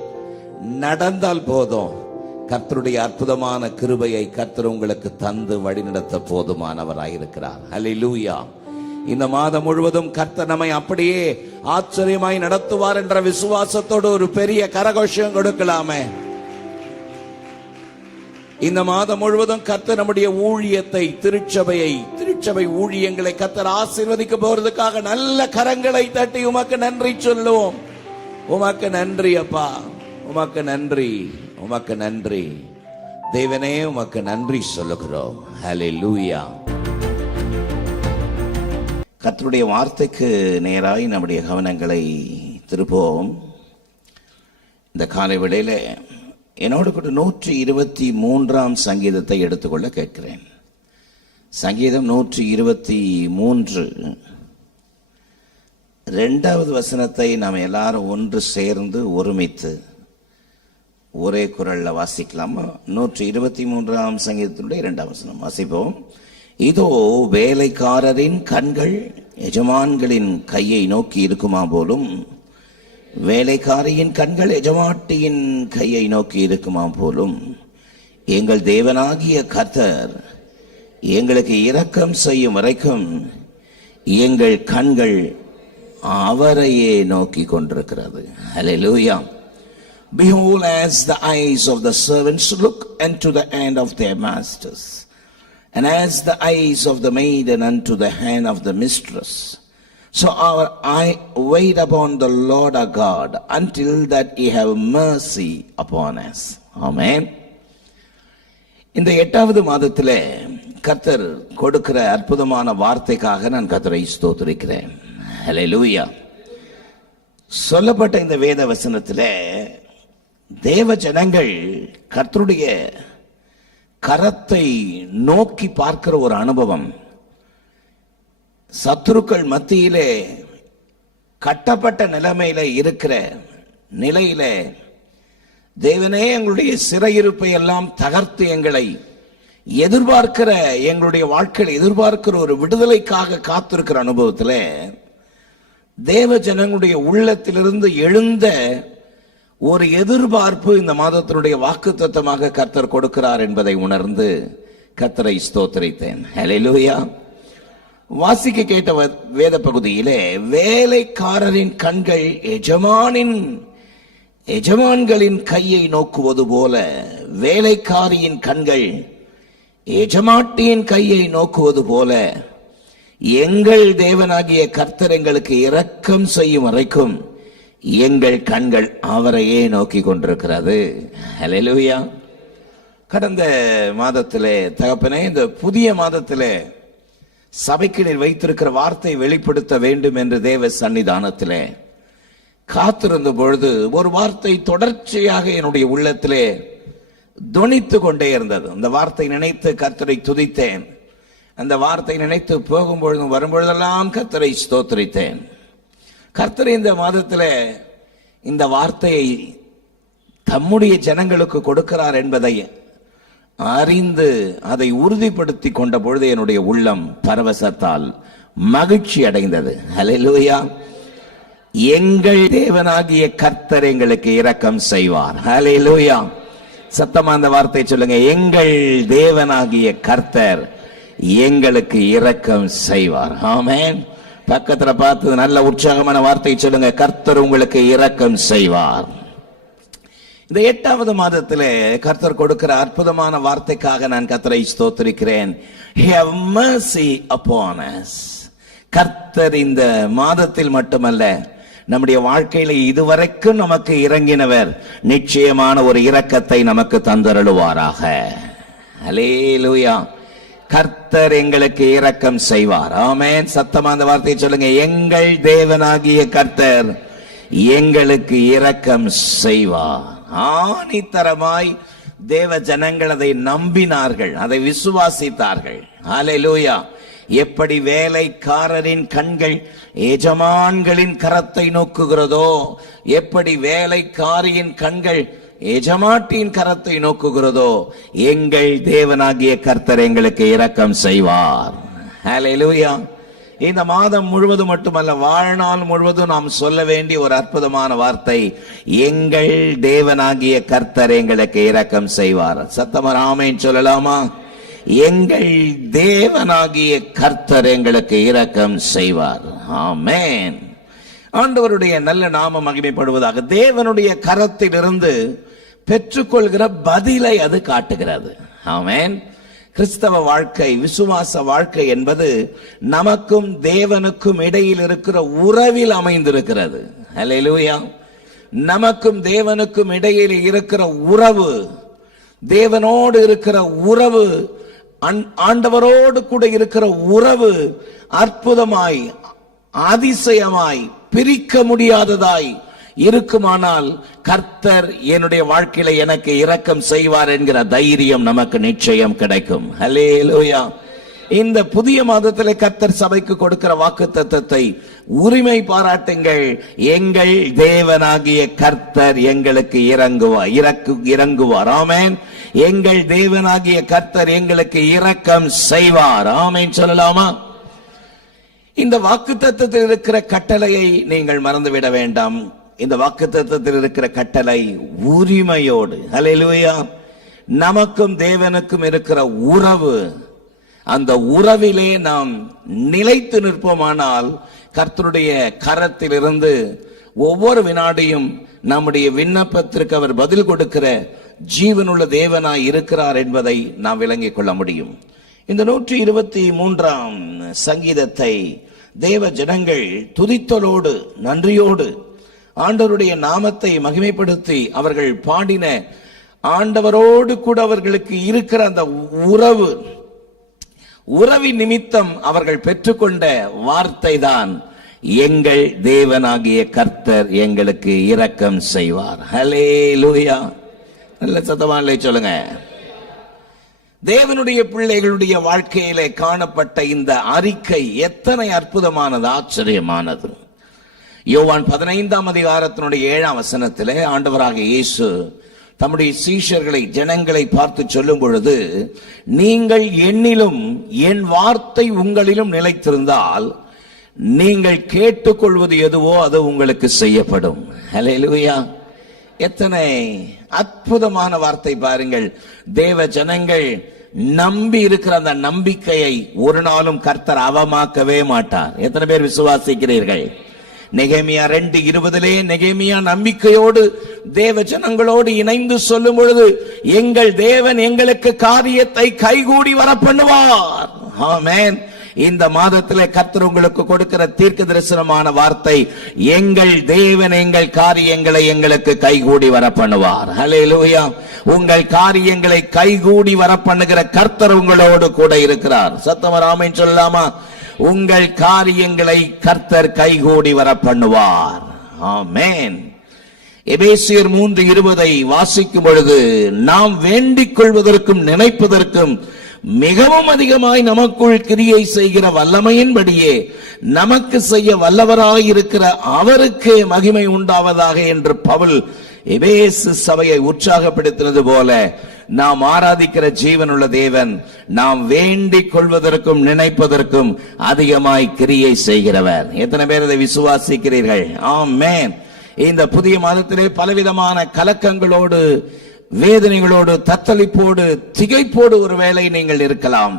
நடந்தால் போதும். கர்த்தருடைய அற்புதமான கிருபையை கர்த்தர் உங்களுக்கு தந்து வழிநடத்த போதுமானவராயிருக்கிறார். ஹல்லேலூயா. இந்த மாதம் முழுவதும் கர்த்தர் நம்மை அப்படியே ஆச்சரியமாய் நடத்துவார் என்ற விசுவாசத்தோடு ஒரு பெரிய கரகோஷம் கொடுக்கலாமே. இந்த மாதம் முழுவதும் கர்த்தர் நம்முடைய ஊழியத்தை, திருச்சபை ஊழியங்களை கர்த்தர் ஆசீர்வதிக்க போறதுக்காக நல்ல கரங்களை தட்டி உமக்கு நன்றி சொல்லுவோம். உமக்கு நன்றி அப்பா, உமக்கு நன்றி, உமக்கு நன்றி தேவனே, உமக்கு நன்றி சொல்லுகிறோம். ஹல்லேலூயா. கர்த்தருடைய வார்த்தைக்கு நேராய் நம்முடைய கவனங்களை திருப்போம். இந்த காலை வேளையில என்னோடு கூட 123 சங்கீதத்தை எடுத்துக்கொள்ள கேட்கிறேன். சங்கீதம் 123 2வது வசனத்தை நாம் எல்லாரும் ஒன்று சேர்ந்து ஒருமித்து ஒரே குரல்ல வாசிக்கலாமா? 123 சங்கீதத்தினுடைய 2வது வசனம் வாசிப்போம். இதோ வேலைக்காரரின் கண்கள் எஜமான்களின் கையை நோக்கி இருக்குமா போலும், வேலைக்காரியின் கண்கள் எஜமாட்டியின் கையை நோக்கி இருக்குமா போலும், எங்கள் தேவனாகிய கர்த்தர் எங்களுக்கு இரக்கம் செய்யும் வரைக்கும் எங்கள் கண்கள் அவரையே நோக்கி கொண்டிருக்கிறது. ஹல்லேலூயா. Behold, as the eyes of the servants look unto the hand of their masters, and as the eyes of the maiden unto the hand of the mistress, so our eye wait upon the Lord our God until that he have mercy upon us. Amen. இந்த 8வது மாதத்திலே கர்த்தர் கொடுக்கிற அற்புதமான வார்த்தைக்காக நான் கர்த்தரை ஸ்தோத்திரிக்கிறேன். ஹல்லேலூயா. சொல்லப்பட்ட இந்த வேத வசனத்திலே தேவ ஜனங்கள் கர்த்தருடைய கரத்தை நோக்கி பார்க்கிற ஒரு அனுபவம், சத்துருக்கள் மத்தியிலே கட்டப்பட்ட நிலைமையில இருக்கிற நிலையில தேவனே எங்களுடைய சிறையிருப்பை எல்லாம் தகர்த்து எங்களை எதிர்பார்க்கிற, எங்களுடைய வாழ்க்கையில் எதிர்பார்க்கிற ஒரு விடுதலைக்காக காத்திருக்கிற அனுபவத்தில் தேவ ஜனங்களுடைய உள்ளத்திலிருந்து எழுந்த ஒரு எதிர்பார்ப்பு இந்த மாதத்தினுடைய வாக்குத்தத்தமாக கர்த்தர் கொடுக்கிறார் என்பதை உணர்ந்து கர்த்தரை ஸ்தோத்திரித்தேன். ஹல்லேலூயா. வாசிக்க கேட்ட வேத பகுதியிலே வேலைக்காரரின் கண்கள் எஜமான்களின் கையை நோக்குவது போல வேலைக்காரியின் கண்கள் எஜமாட்டியின் கையை நோக்குவது போல எங்கள் தேவனாகிய கர்த்தர் எங்களுக்கு இரக்கம் செய்யும் வரைக்கும் எங்கள் கண்கள் அவரையே நோக்கி கொண்டிருக்கிறது. ஹல்லேலூயா. கடந்த மாதத்திலே தகப்பனே, இந்த புதிய மாதத்திலே சபைக்கு நீர் வைத்திருக்கிற வார்த்தை வெளிப்படுத்த வேண்டும் என்று தேவ சன்னிதானத்திலே காத்திருந்த பொழுது ஒரு வார்த்தை தொடர்ச்சியாக என்னுடைய உள்ளத்திலே தொனித்து கொண்டே இருந்தது. அந்த வார்த்தை நினைத்து கர்த்தரை துதித்தேன். அந்த வார்த்தை நினைத்து போகும்பொழுதும் வரும்பொழுதெல்லாம் கர்த்தரை ஸ்தோத்திரித்தேன். கர்த்தர் இந்த மாதத்தில் இந்த வார்த்தையை தம்முடைய ஜனங்களுக்கு கொடுக்கிறார் என்பதை அறிந்து அதை உறுதிப்படுத்தி கொண்ட பொழுது என்னுடைய உள்ளம் பரவசத்தால் மகிழ்ச்சி அடைந்தது. ஹல்லேலூயா. எங்கள் தேவனாகிய கர்த்தர் எங்களுக்கு இரக்கம் செய்வார். ஹல்லேலூயா. சத்தமா அந்த வார்த்தை சொல்லுங்க. எங்கள் தேவனாகிய கர்த்தர் எங்களுக்கு இரக்கம் செய்வார். ஆமென். பக்கத்துல பார்த்து நல்ல உற்சாகமான வார்த்தை சொல்லுங்க. கர்த்தர் உங்களுக்கு இரக்கம் செய்வார். இந்த 8வது மாதத்திலே கர்த்தர் கொடுக்கிற அற்புதமான வார்த்தைக்காக நான் கர்த்தரை ஸ்தோத்திரிக்கிறேன். Have mercy upon us. கர்த்தர் இந்த மாதத்தில் மட்டுமல்ல, நம்முடைய வாழ்க்கையில இதுவரைக்கும் நமக்கு இறங்கினவர் நிச்சயமான ஒரு இரக்கத்தை நமக்கு தந்தருளுவாராக. ஹல்லேலூயா. கர்த்தர் எங்களுக்கு இரக்கம் செய்வார். ஆமென். சத்தமா அந்த வார்த்தையை சொல்லுங்க. எங்கள் தேவனாகிய கர்த்தர் எங்களுக்கு இரக்கம் செய்வார். ஆணித்தரமாய் தேவ ஜனங்கள் அதை நம்பினார்கள், அதை விசுவாசித்தார்கள். ஹல்லேலூயா. எப்படி வேலைக்காரரின் கண்கள் எஜமான்களின் கரத்தை நோக்குகிறதோ, எப்படி வேலைக்காரியின் கண்கள் எஜமாட்டியின் கரத்தை நோக்குகிறதோ, எங்கள் தேவனாகிய கர்த்தர் எங்களுக்கு இரக்கம் செய்வார். ஹல்லேலூயா. இந்த மாதம் முழுவதும் மட்டுமல்ல, வாழ்நாள் முழுவதும் நாம் சொல்ல வேண்டிய ஒரு அற்புதமான வார்த்தை, எங்கள் தேவனாகிய கர்த்தர் எங்களுக்கு இரக்கம் செய்வார். சத்தமா ஆமென் சொல்லலாமா? எங்கள் தேவனாகிய கர்த்தர் எங்களுக்கு இரக்கம் செய்வார். ஆமென். ஆண்டவருடைய நல்ல நாம மகிமைப்படுவதாக. தேவனுடைய கரத்திலிருந்து பெற்றுக்கொள்கிற பதிலை அது காட்டுகிறது. ஆமென். கிறிஸ்தவ வாழ்க்கை, விசுவாச வாழ்க்கை என்பது நமக்கும் தேவனுக்கும் இடையில் இருக்கிற உறவில் அமைந்திருக்கிறது. ஹல்லேலூயா. நமக்கும் தேவனுக்கும் இடையில் இருக்கிற உறவு, தேவனோடு இருக்கிற உறவு, ஆண்டவரோடு கூட இருக்கிற உறவு அற்புதமாய், அதிசயமாய், பிரிக்க முடியாததாய் இருக்குமானால் கர்த்தர் என்னுடைய வாழ்க்கையில எனக்கு இரக்கம் செய்வார் என்கிற தைரியம் நமக்கு நிச்சயம் கிடைக்கும். ஹல்லேலூயா. இந்த புதிய மாதத்திலே கர்த்தர் சபைக்கு கொடுக்கிற வாக்குத்தத்தத்தை உரிமை பாராட்டுங்கள். எங்கள் தேவனாகிய கர்த்தர் எங்களுக்கு இறங்குவார். ஆமென். எங்கள் தேவனாகிய கர்த்தர் எங்களுக்கு இரக்கம் செய்வார். ஆமென் சொல்லலாமா? இந்த வாக்குத்தத்தத்தில் இருக்கிற கட்டளையை நீங்கள் மறந்துவிட வேண்டாம். இந்த வாக்குத்தத்தத்தில் இருக்கிற கட்டளை உரிமையோடு, ஹல்லேலூயா, நமக்கும் தேவனுக்கும் இருக்கிற உறவு, அந்த உறவிலே நாம் நிலைத்து நிற்போமானால் கர்த்தருடைய கரத்திலிருந்து ஒவ்வொரு வினாடியும் நம்முடைய விண்ணப்பத்திற்கு அவர் பதில் கொடுக்கிற ஜீவனுள்ள தேவனாய் இருக்கிறார் என்பதை நாம் விளங்கிக் கொள்ள முடியும். இந்த 123ஆம் சங்கீதத்தை தேவ ஜனங்கள் துதித்தலோடு நன்றியோடு ஆண்டவருடைய நாமத்தை மகிமைப்படுத்தி அவர்கள் பாடின ஆண்டவரோடு கூட அவர்களுக்கு இருக்கிற அந்த உறவின் நிமித்தம் அவர்கள் பெற்றுக்கொண்ட வார்த்தை தான், எங்கள் தேவனாகிய கர்த்தர் எங்களுக்கு இரக்கம் செய்வார். ஹல்லேலூயா. நல்ல சத்தமா சொல்லுங்க. தேவனுடைய பிள்ளைகளுடைய வாழ்க்கையிலே காணப்பட்ட இந்த அறிக்கை எத்தனை அற்புதமானது, ஆச்சரியமானது. யோவான் 15ஆம் அதிகாரத்தினுடைய 7ஆம் வசனத்திலே ஆண்டவராக இயேசு தம்முடைய சீஷர்களை, ஜனங்களை பார்த்து சொல்லும் பொழுது, நீங்கள் என்னிலும் என் வார்த்தை உங்களிலும் நிலைத்திருந்தால் நீங்கள் கேட்டுக்கொள்வது எதுவோ அது உங்களுக்கு செய்யப்படும். ஹல்லேலூயா. எத்தனை அற்புதமான வார்த்தை பாருங்கள். தேவ ஜனங்கள் நம்பி இருக்கிற அந்த நம்பிக்கையை ஒரு நாளும் கர்த்தர் அவமாக்கவே மாட்டார். எத்தனை பேர் விசுவாசிக்கிறீர்கள்? நெகேமியா 2:20 நெகேமியா நம்பிக்கையோடு தேவ ஜனங்களோடு இணைந்து சொல்லும் பொழுது, எங்கள் தேவன் எங்களுக்கு காரியத்தை கைகூடி வர பண்ணுவார். ஆமென். இந்த மாதத்திலே கர்த்தர் உங்களுக்கு கொடுக்கிற தீர்க்க தரிசனமான வார்த்தை, எங்கள் தேவன் எங்கள் காரியங்களை எங்களுக்கு கைகூடி வர பண்ணுவார். ஹல்லேலூயா. உங்கள் காரியங்களை கைகூடி வர பண்ணுகிற கர்த்தர் உங்களோடு கூட இருக்கிறார். சத்தமா ஆமென் சொல்லலாமா? உங்கள் காரியங்களை கர்த்தர் கைகூடி வர பண்ணுவார். ஆமென். எபேசியர் 3:20 வாசிக்கும் பொழுது, நாம் வேண்டிக் கொள்வதற்கும் நினைப்பதற்கும் மிகவும் அதிகமாய் நமக்குள் கிரியை செய்கிற வல்லமையின்படியே நமக்கு செய்ய வல்லவராயிருக்கிற அவருக்கே மகிமை உண்டாவதாக என்று பவுல் எபேசு சபையை உற்சாகப்படுத்தினது போல, நாம் ஆராதிக்கிற ஜீவனுள்ள தேவன் நாம் வேண்டிக் கொள்வதற்கும் நினைப்பதற்கும் அதிகமாய் கிரியை செய்கிறவர். எத்தனை பேர் இதை விசுவாசிக்கிறீர்கள்? ஆமென். இந்த புதிய மாதத்திலே பலவிதமான கலக்கங்களோடு, வேதனைகளோடு, தத்தளிப்போடு, திகைப்போடு ஒருவேளை நீங்கள் இருக்கலாம்.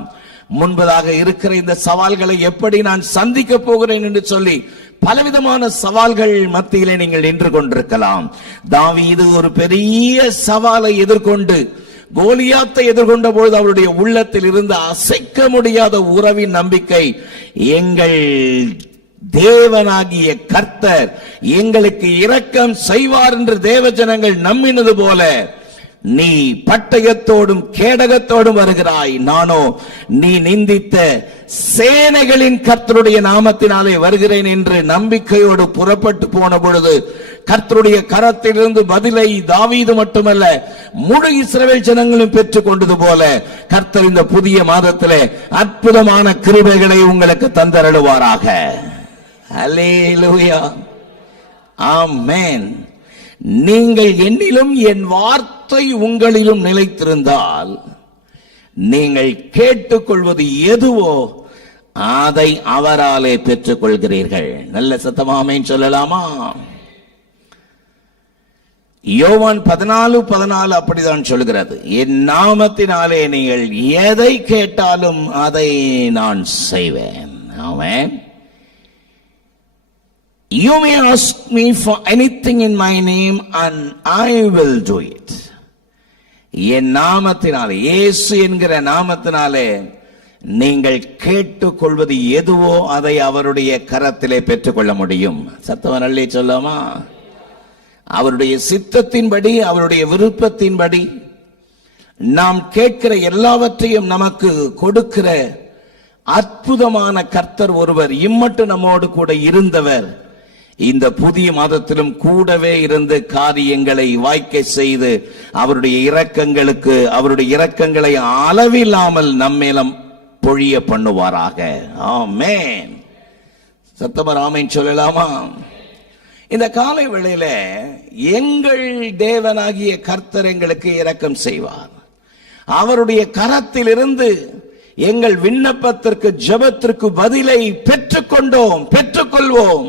முன்பதாக இருக்கிற இந்த சவால்களை எப்படி நான் சந்திக்க போகிறேன் என்று சொல்லி பலவிதமான சவால்கள் மத்தியிலே நீங்கள் நின்று கொண்டிருக்கலாம். தாவீது ஒரு பெரிய சவாலை எதிர்கொண்டு கோலியாத்தை எதிர்கொண்ட பொழுது அவருடைய உள்ளத்தில் இருந்த அசைக்க முடியாத உறவின் நம்பிக்கை, எங்கள் தேவனாகிய கர்த்தர் எங்களுக்கு இரக்கம் செய்வார் என்று தேவ ஜனங்கள் நம்பினது போல, நீ பட்டயத்தோடும் கேடகத்தோடும் வருகிறாய், நானோ நீ நிந்தித்த சேனைகளின் கர்த்தருடைய நாமத்தினாலே வருகிறேன் என்று நம்பிக்கையோடு புறப்பட்டு போன பொழுது கர்த்தருடைய கரத்திலிருந்து பதிலை தாவீது மட்டுமல்ல முழு இஸ்ரவேல் ஜனங்களும் பெற்றுக் கொண்டது போல, கர்த்தர் இந்த புதிய மாதத்திலே அற்புதமான கிருபைகளை உங்களுக்கு தந்தருளுவாராக. ஹல்லேலூயா. ஆமென். நீங்கள் என்னிலும் என் வார்த்தை உங்களிலும் நிலைத்திருந்தால் நீங்கள் கேட்டுக்கொள்வது எதுவோ அதை அவராலே பெற்றுக் கொள்கிறீர்கள். நல்ல சத்தமா ஆமென் சொல்லலாமா? யோவான் 14:14 அப்படிதான் சொல்கிறது. என் நாமத்தினாலே நீங்கள் எதை கேட்டாலும் அதை நான் செய்வேன். ஆமென். You may ask me for anything in my name and I will do it. என் நாமத்தினாலே, இயேசு என்கிற நாமத்தினாலே நீங்கள் கேட்டுக்கொள்வது எதுவோ அதை அவருடைய கரத்திலே பெற்றுக்கொள்ள முடியும். சத்தமா நல்லே சொல்லாமா? அவருடைய சித்தத்தின்படி, அவருடைய விருப்பத்தின்படி நாம் கேட்கிற எல்லாவற்றையும் நமக்கு கொடுக்கிற அற்புதமான கர்த்தர் ஒருவர் இம்மட்டு நம்மோடு கூட இருந்தவர் இந்த புதிய மாதத்திலும் கூடவே இருந்து காரியங்களை வாய்க்க செய்து அவருடைய இரக்கங்களை அளவில்லாமல் நம்மேலம் பொழிய பண்ணுவாராக. ஆமென். சத்தமா ஆமென் சொல்லலாமா? இந்த காலை வேளையில எங்கள் தேவனாகிய கர்த்தர் எங்களுக்கு இரக்கம் செய்வார். அவருடைய கரத்திலிருந்து எங்கள் விண்ணப்பத்திற்கு, ஜெபத்திற்கு பதிலை பெற்றுக்கொள்வோம்.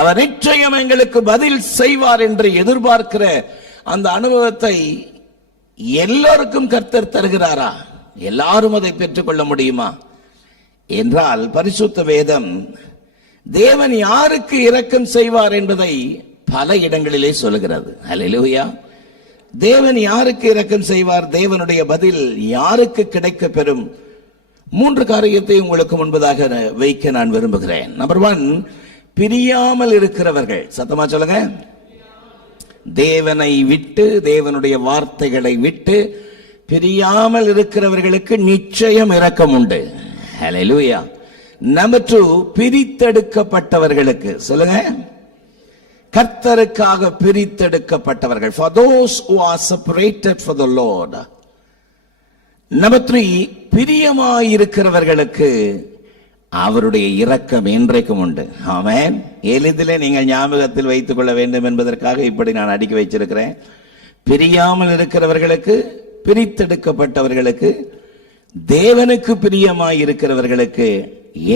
அவர் நிச்சயம் எங்களுக்கு பதில் செய்வார் என்று எதிர்பார்க்கிற அந்த அனுபவத்தை எல்லோருக்கும் கர்த்தர் தருகிறாரா? எல்லாரும் அதை பெற்றுக்கொள்ள முடியுமா என்றால், பரிசுத்த வேதம் தேவன் யாருக்கு இரக்கம் செய்வார் என்பதை பல இடங்களிலே சொல்லுகிறது. அல்லேலூயா. தேவன் யாருக்கு இரக்கம் செய்வார்? தேவனுடைய பதில் யாருக்கு கிடைக்க பெறும்? 3 காரியத்தை உங்களுக்கு முன்பதாக வைக்க நான் விரும்புகிறேன். நம்பர் 1, பிரியாமல் இருக்கிறவர்கள். சத்தமா சொல்லுங்க. தேவனை விட்டு, தேவனுடைய வார்த்தைகளை விட்டு பிரியாமல் இருக்கிறவர்களுக்கு நிச்சயம் இரக்கம் உண்டு. ஹல்லேலூயா. நம்பர் 2, பிரித்தெடுக்கப்பட்டவர்களுக்கு. சொல்லுங்க. கர்த்தருக்காக பிரித்தெடுக்கப்பட்டவர்கள். For those who are separated for the Lord. Number 3, பிரியமாயிருக்கிறவர்களுக்கு அவருடைய இரக்கம் இன்றைக்கும் உண்டு. ஆமென். எளிதிலே நீங்கள் ஞாபகத்தில் வைத்துக் கொள்ள வேண்டும் என்பதற்காக இப்படி நான் அடுக்கி வைச்சிருக்கிறேன். பிரியாமல் இருக்கிறவர்களுக்கு, பிரித்தெடுக்கப்பட்டவர்களுக்கு, தேவனுக்கு பிரியமாயிருக்கிறவர்களுக்கு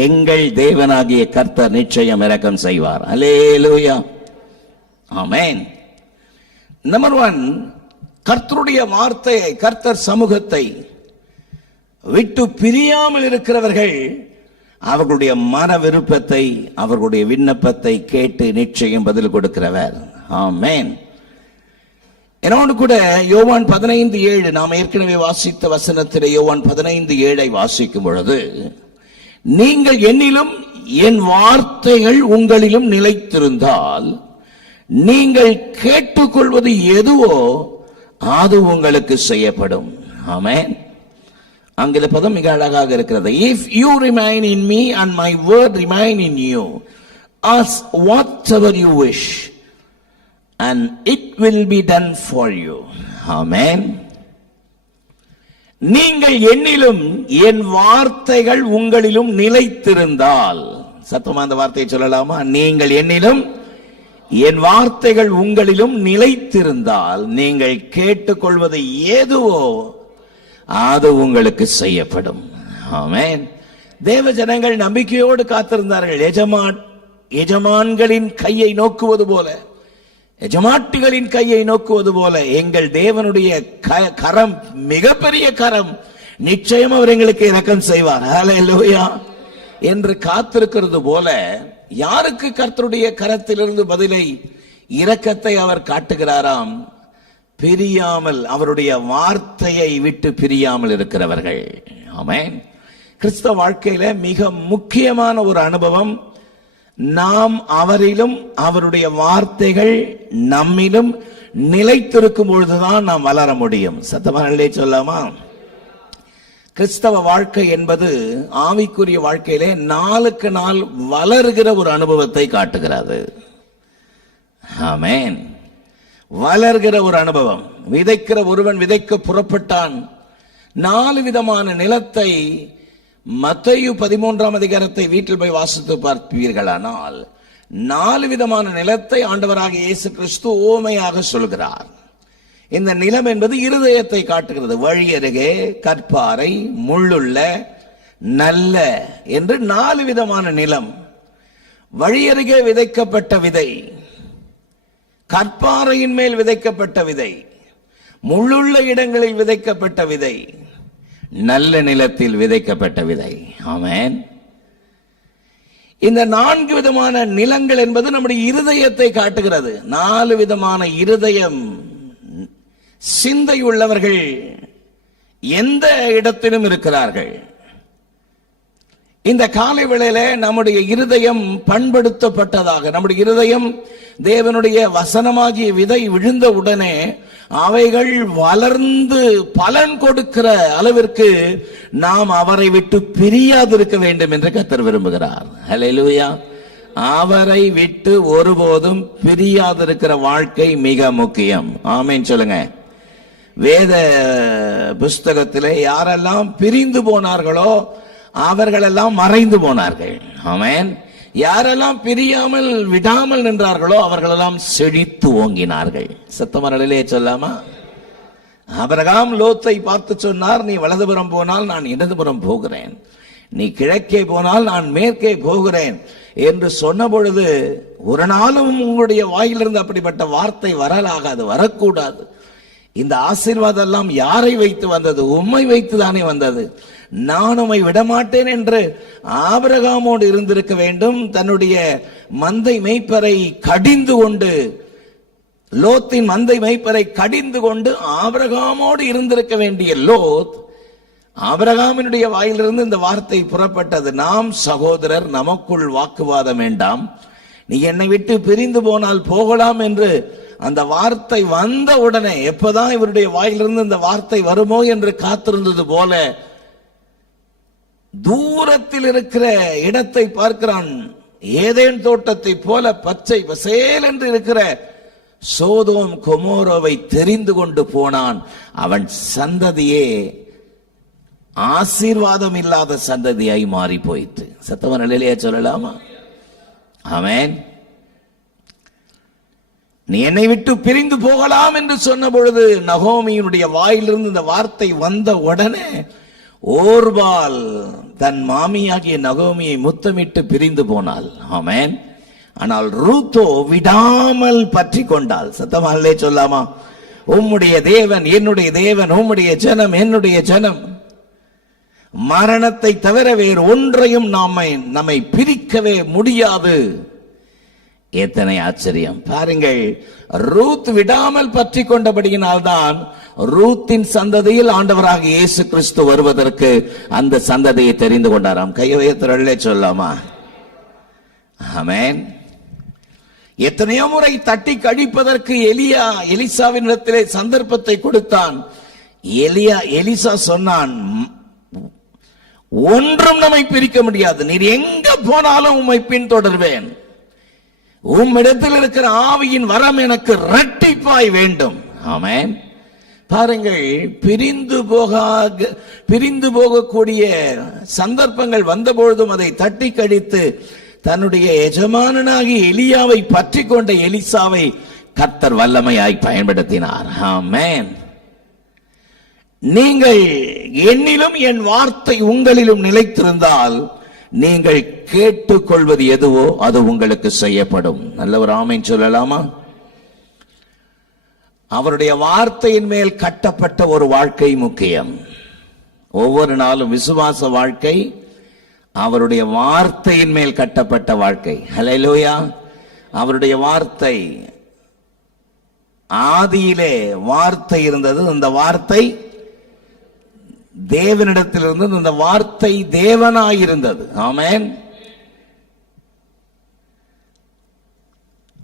எங்கள் தேவனாகிய கர்த்தர் நிச்சயம் இரக்கம் செய்வார். அல்லேலூயா. ஆமென். நம்பர் 1, கர்த்தருடைய வார்த்தையை, கர்த்தர் சமூகத்தை விட்டு பிரியாமல் இருக்கிறவர்கள் அவர்களுடைய மன விருப்பத்தை, அவர்களுடைய விண்ணப்பத்தை கேட்டு நிச்சயம் பதில் கொடுக்கிறவர். ஆமென். என்னோடு கூட யோவான் 15:7 நாம் ஏற்கனவே வாசித்த வசனத்திலே யோவான் 15:7 வாசிக்கும் பொழுது, நீங்கள் என்னிலும் என் வார்த்தைகள் உங்களிலும் நிலைத்திருந்தால் நீங்கள் கேட்டுக்கொள்வது எதுவோ அது உங்களுக்கு செய்யப்படும். ஆமென். ஆங்கில பதம் மிக அழகாக இருக்கிறது. If you remain in me and my word remain in you, ask whatever you wish and it will be done for you. Amen. நீங்கள் என்னிலும் என் வார்த்தைகள் உங்களிலும் நிலைத்திருந்தால். சத்தமா அந்த வார்த்தையை சொல்லலாமா? நீங்கள் என்னிலும் என் வார்த்தைகள் உங்களிலும் நிலைத்திருந்தால் நீங்கள் கேட்டுக்கொள்வது ஏதுவோ அது உங்களுக்கு செய்யப்படும். ஆமென். தேவ ஜனங்கள் நம்பிக்கையோடு காத்திருந்தார்கள். எஜமான்களின் கையை நோக்குவது போல, எஜமாட்டிகளின் கையை நோக்குவது போல எங்கள் தேவனுடைய கரம் மிகப்பெரிய கரம், நிச்சயம் அவர் எங்களுக்கு இரக்கம் செய்வார். ஹல்லேலூயா என்று காத்திருக்கிறது போல, யாருக்கு கர்த்தருடைய கரத்திலிருந்து பதிலை, இரக்கத்தை அவர் காட்டுகிறாராம்? பிரியாமல், அவருடைய வார்த்தையை விட்டு பிரியாமல் இருக்கிறவர்கள். ஆமென். கிறிஸ்தவ வாழ்க்கையில மிக முக்கியமான ஒரு அனுபவம், நாம் அவரிலும் அவருடைய வார்த்தைகள் நம்மிலும் நிலைத்திருக்கும் பொழுதுதான் நாம் வளர முடியும். சத்தமானே சொல்லாமா? கிறிஸ்தவ வாழ்க்கை என்பது ஆவிக்குரிய வாழ்க்கையிலே நாளுக்கு நாள் வளருகிற ஒரு அனுபவத்தை காட்டுகிறது. ஆமென். வளர்கிற ஒரு அனுபவம். விதைக்கிற ஒருவன் விதைக்க புறப்பட்டான். 4 விதமான நிலத்தை, மத்தேயு 13ஆம் அதிகாரத்தை வீட்டில் போய் வாசித்து பார்ப்பீர்களானால் 4 விதமான நிலத்தை ஆண்டவராக இயேசு கிறிஸ்து ஓமையாக சொல்கிறார். இந்த நிலம் என்பது இருதயத்தை காட்டுகிறது. வழி அருகே, கற்பாறை, முள்ளுள்ள, நல்ல என்று 4 விதமான நிலம். வழி அருகே விதைக்கப்பட்ட விதை, கற்பாறையின் மேல் விதைக்கப்பட்ட விதை, முள்ளுள்ள இடங்களில் விதைக்கப்பட்ட விதை, நல்ல நிலத்தில் விதைக்கப்பட்ட விதை. ஆமென். இந்த 4 விதமான நிலங்கள் என்பது நம்முடைய இருதயத்தை காட்டுகிறது. 4 விதமான இருதயம் சிந்தை உள்ளவர்கள் எந்த இடத்திலும் இருக்கிறார்கள். இந்த காலை வேளையில நம்முடைய இருதயம் பண்படுத்தப்பட்டதாக, நம்முடைய இருதயம் தேவனுடைய வசனமாகிய விதை விழுந்த உடனே அவைகள் வளர்ந்து பலன் கொடுக்கிற அளவிற்கு நாம் அவரை விட்டு பிரியாதிருக்க வேண்டும் என்று கர்த்தர் விரும்புகிறார். ஹல்லேலூயா. அவரை விட்டு ஒருபோதும் பிரியாதிருக்கிற வாழ்க்கை மிக முக்கியம். ஆமென் சொல்லுங்க. வேத புஸ்தகத்திலே யாரெல்லாம் பிரிந்து போனார்களோ அவர்களெல்லாம் மறைந்து போனார்கள். ஆமென். யாரெல்லாம் பிரியாமல் விடாமல் நின்றார்களோ அவர்களெல்லாம் செழித்து ஓங்கினார்கள். சத்தமரலே சொல்லாமா? ஆபிரகாம் லோத்தை பார்த்து சொன்னார், நீ வலதுபுறம் போனால் நான் இடதுபுறம் போகிறேன், நீ கிழக்கே போனால் நான் மேற்கே போகிறேன் என்று சொன்ன பொழுது, ஒரு நாளும் உங்களுடைய வாயிலிருந்து அப்படிப்பட்ட வார்த்தை வரலாகாது, வரக்கூடாது. இந்த ஆசீர்வாதம் எல்லாம் யாரை வைத்து வந்தது? உம்மை வைத்து தானே வந்தது. நான் உம்மை விடமாட்டேன் என்று ஆபிரகாமோடு இருந்திருக்க வேண்டும். தன்னுடைய மந்தை மேய்ப்பரை கடிந்து கொண்டு, லோத்தின் மந்தை மேய்ப்பரை கடிந்து கொண்டு ஆபிரகாமோடு இருந்திருக்க வேண்டிய லோத், ஆபிரகாமினுடைய வாயிலிருந்து இந்த வார்த்தை புறப்பட்டது, நாம் சகோதரர், நமக்குள் வாக்குவாதம் வேண்டாம், நீ என்னை விட்டு பிரிந்து போனால் போகலாம் என்று அந்த வார்த்தை வந்த உடனே, எப்பதான் இவருடைய வாயிலிருந்து இந்த வார்த்தை வருமோ என்று காத்திருந்தது போல, தூரத்தில் இருக்கிற இடத்தை பார்க்கிறான். ஏதேன் தோட்டத்தை போல பச்சை பசேல் என்று இருக்கிற சோதோம் கொமோரோவை தெரிந்து கொண்டு போனான். அவன் சந்ததியே ஆசீர்வாதம் இல்லாத சந்ததியாய் மாறி போயிற்று. சத்தவன் நிலையிலேயே சொல்லலாமா? ஆமென். நீ என்னை விட்டு பிரிந்து போகலாம் என்று சொன்ன பொழுது, நகோமியினுடைய வாயிலிருந்து இந்த வார்த்தை வந்த உடனே ஓர்பால் தன் மாமியாகிய நகோமியை முத்தமிட்டு பிரிந்து போனாள். ஆமென். ஆனால் ரூத்தோ விடாமல் பற்றி கொண்டாள். சத்தமாலே சொல்லாமா? உம்முடைய தேவன் என்னுடைய தேவன், உம்முடைய ஜனம் என்னுடைய ஜனம். மரணத்தை தவிர வேறு ஒன்றையும் நம்மை பிரிக்கவே முடியாது. எத்தனை ஆச்சரியம் பாருங்கள். ரூத் விடாமல் பற்றி கொண்டபடியினால்தான் ரூத்தின் சந்ததியில் ஆண்டவராக இயேசு கிறிஸ்து வருவதற்கு அந்த சந்ததியை தெரிந்து கொண்டாராம். கையவையத்திரள்ளே சொல்லாமா? ஆமென். எத்தனையோ முறை தட்டி கழிப்பதற்கு எலிசாவின் இடத்திலே சந்தர்ப்பத்தை கொடுத்தான். எலிசா சொன்னான், ஒன்றும் நம்மை பிரிக்க முடியாது, நீர் எங்க போனாலும் உம்மை பின்தொடர்வேன், உம்மிடத்தில் இருக்கிற ஆவியின் வரம் எனக்கு இரட்டிப்பாய் வேண்டும். ஆமென். பாருங்கள், பிரிந்து போகக்கூடிய சந்தர்ப்பங்கள் வந்தபொழுதும் அதை தட்டி கழித்து தன்னுடைய எஜமானனாகி எலியாவை பற்றி கொண்ட எலிசாவை கர்த்தர் வல்லமையாய் பயன்படுத்தினார். ஆமென். நீங்கள் என்னிலும் என் வார்த்தை உங்களிலும் நிலைத்திருந்தால் நீங்கள் கேட்டுக்கொள்வது எதுவோ அது உங்களுக்கு செய்யப்படும். நல்ல ஒரு ஆமென் சொல்லலாமா? அவருடைய வார்த்தையின் மேல் கட்டப்பட்ட ஒரு வாழ்க்கை முக்கியம். ஒவ்வொரு நாளும் விசுவாச வாழ்க்கை அவருடைய வார்த்தையின் மேல் கட்டப்பட்ட வாழ்க்கை. ஹல்லேலூயா. அவருடைய வார்த்தை, ஆதியிலே வார்த்தை இருந்தது, அந்த வார்த்தை தேவனிடத்தில் இருந்தது, அந்த வார்த்தை தேவனாயிருந்தது. ஆமென்.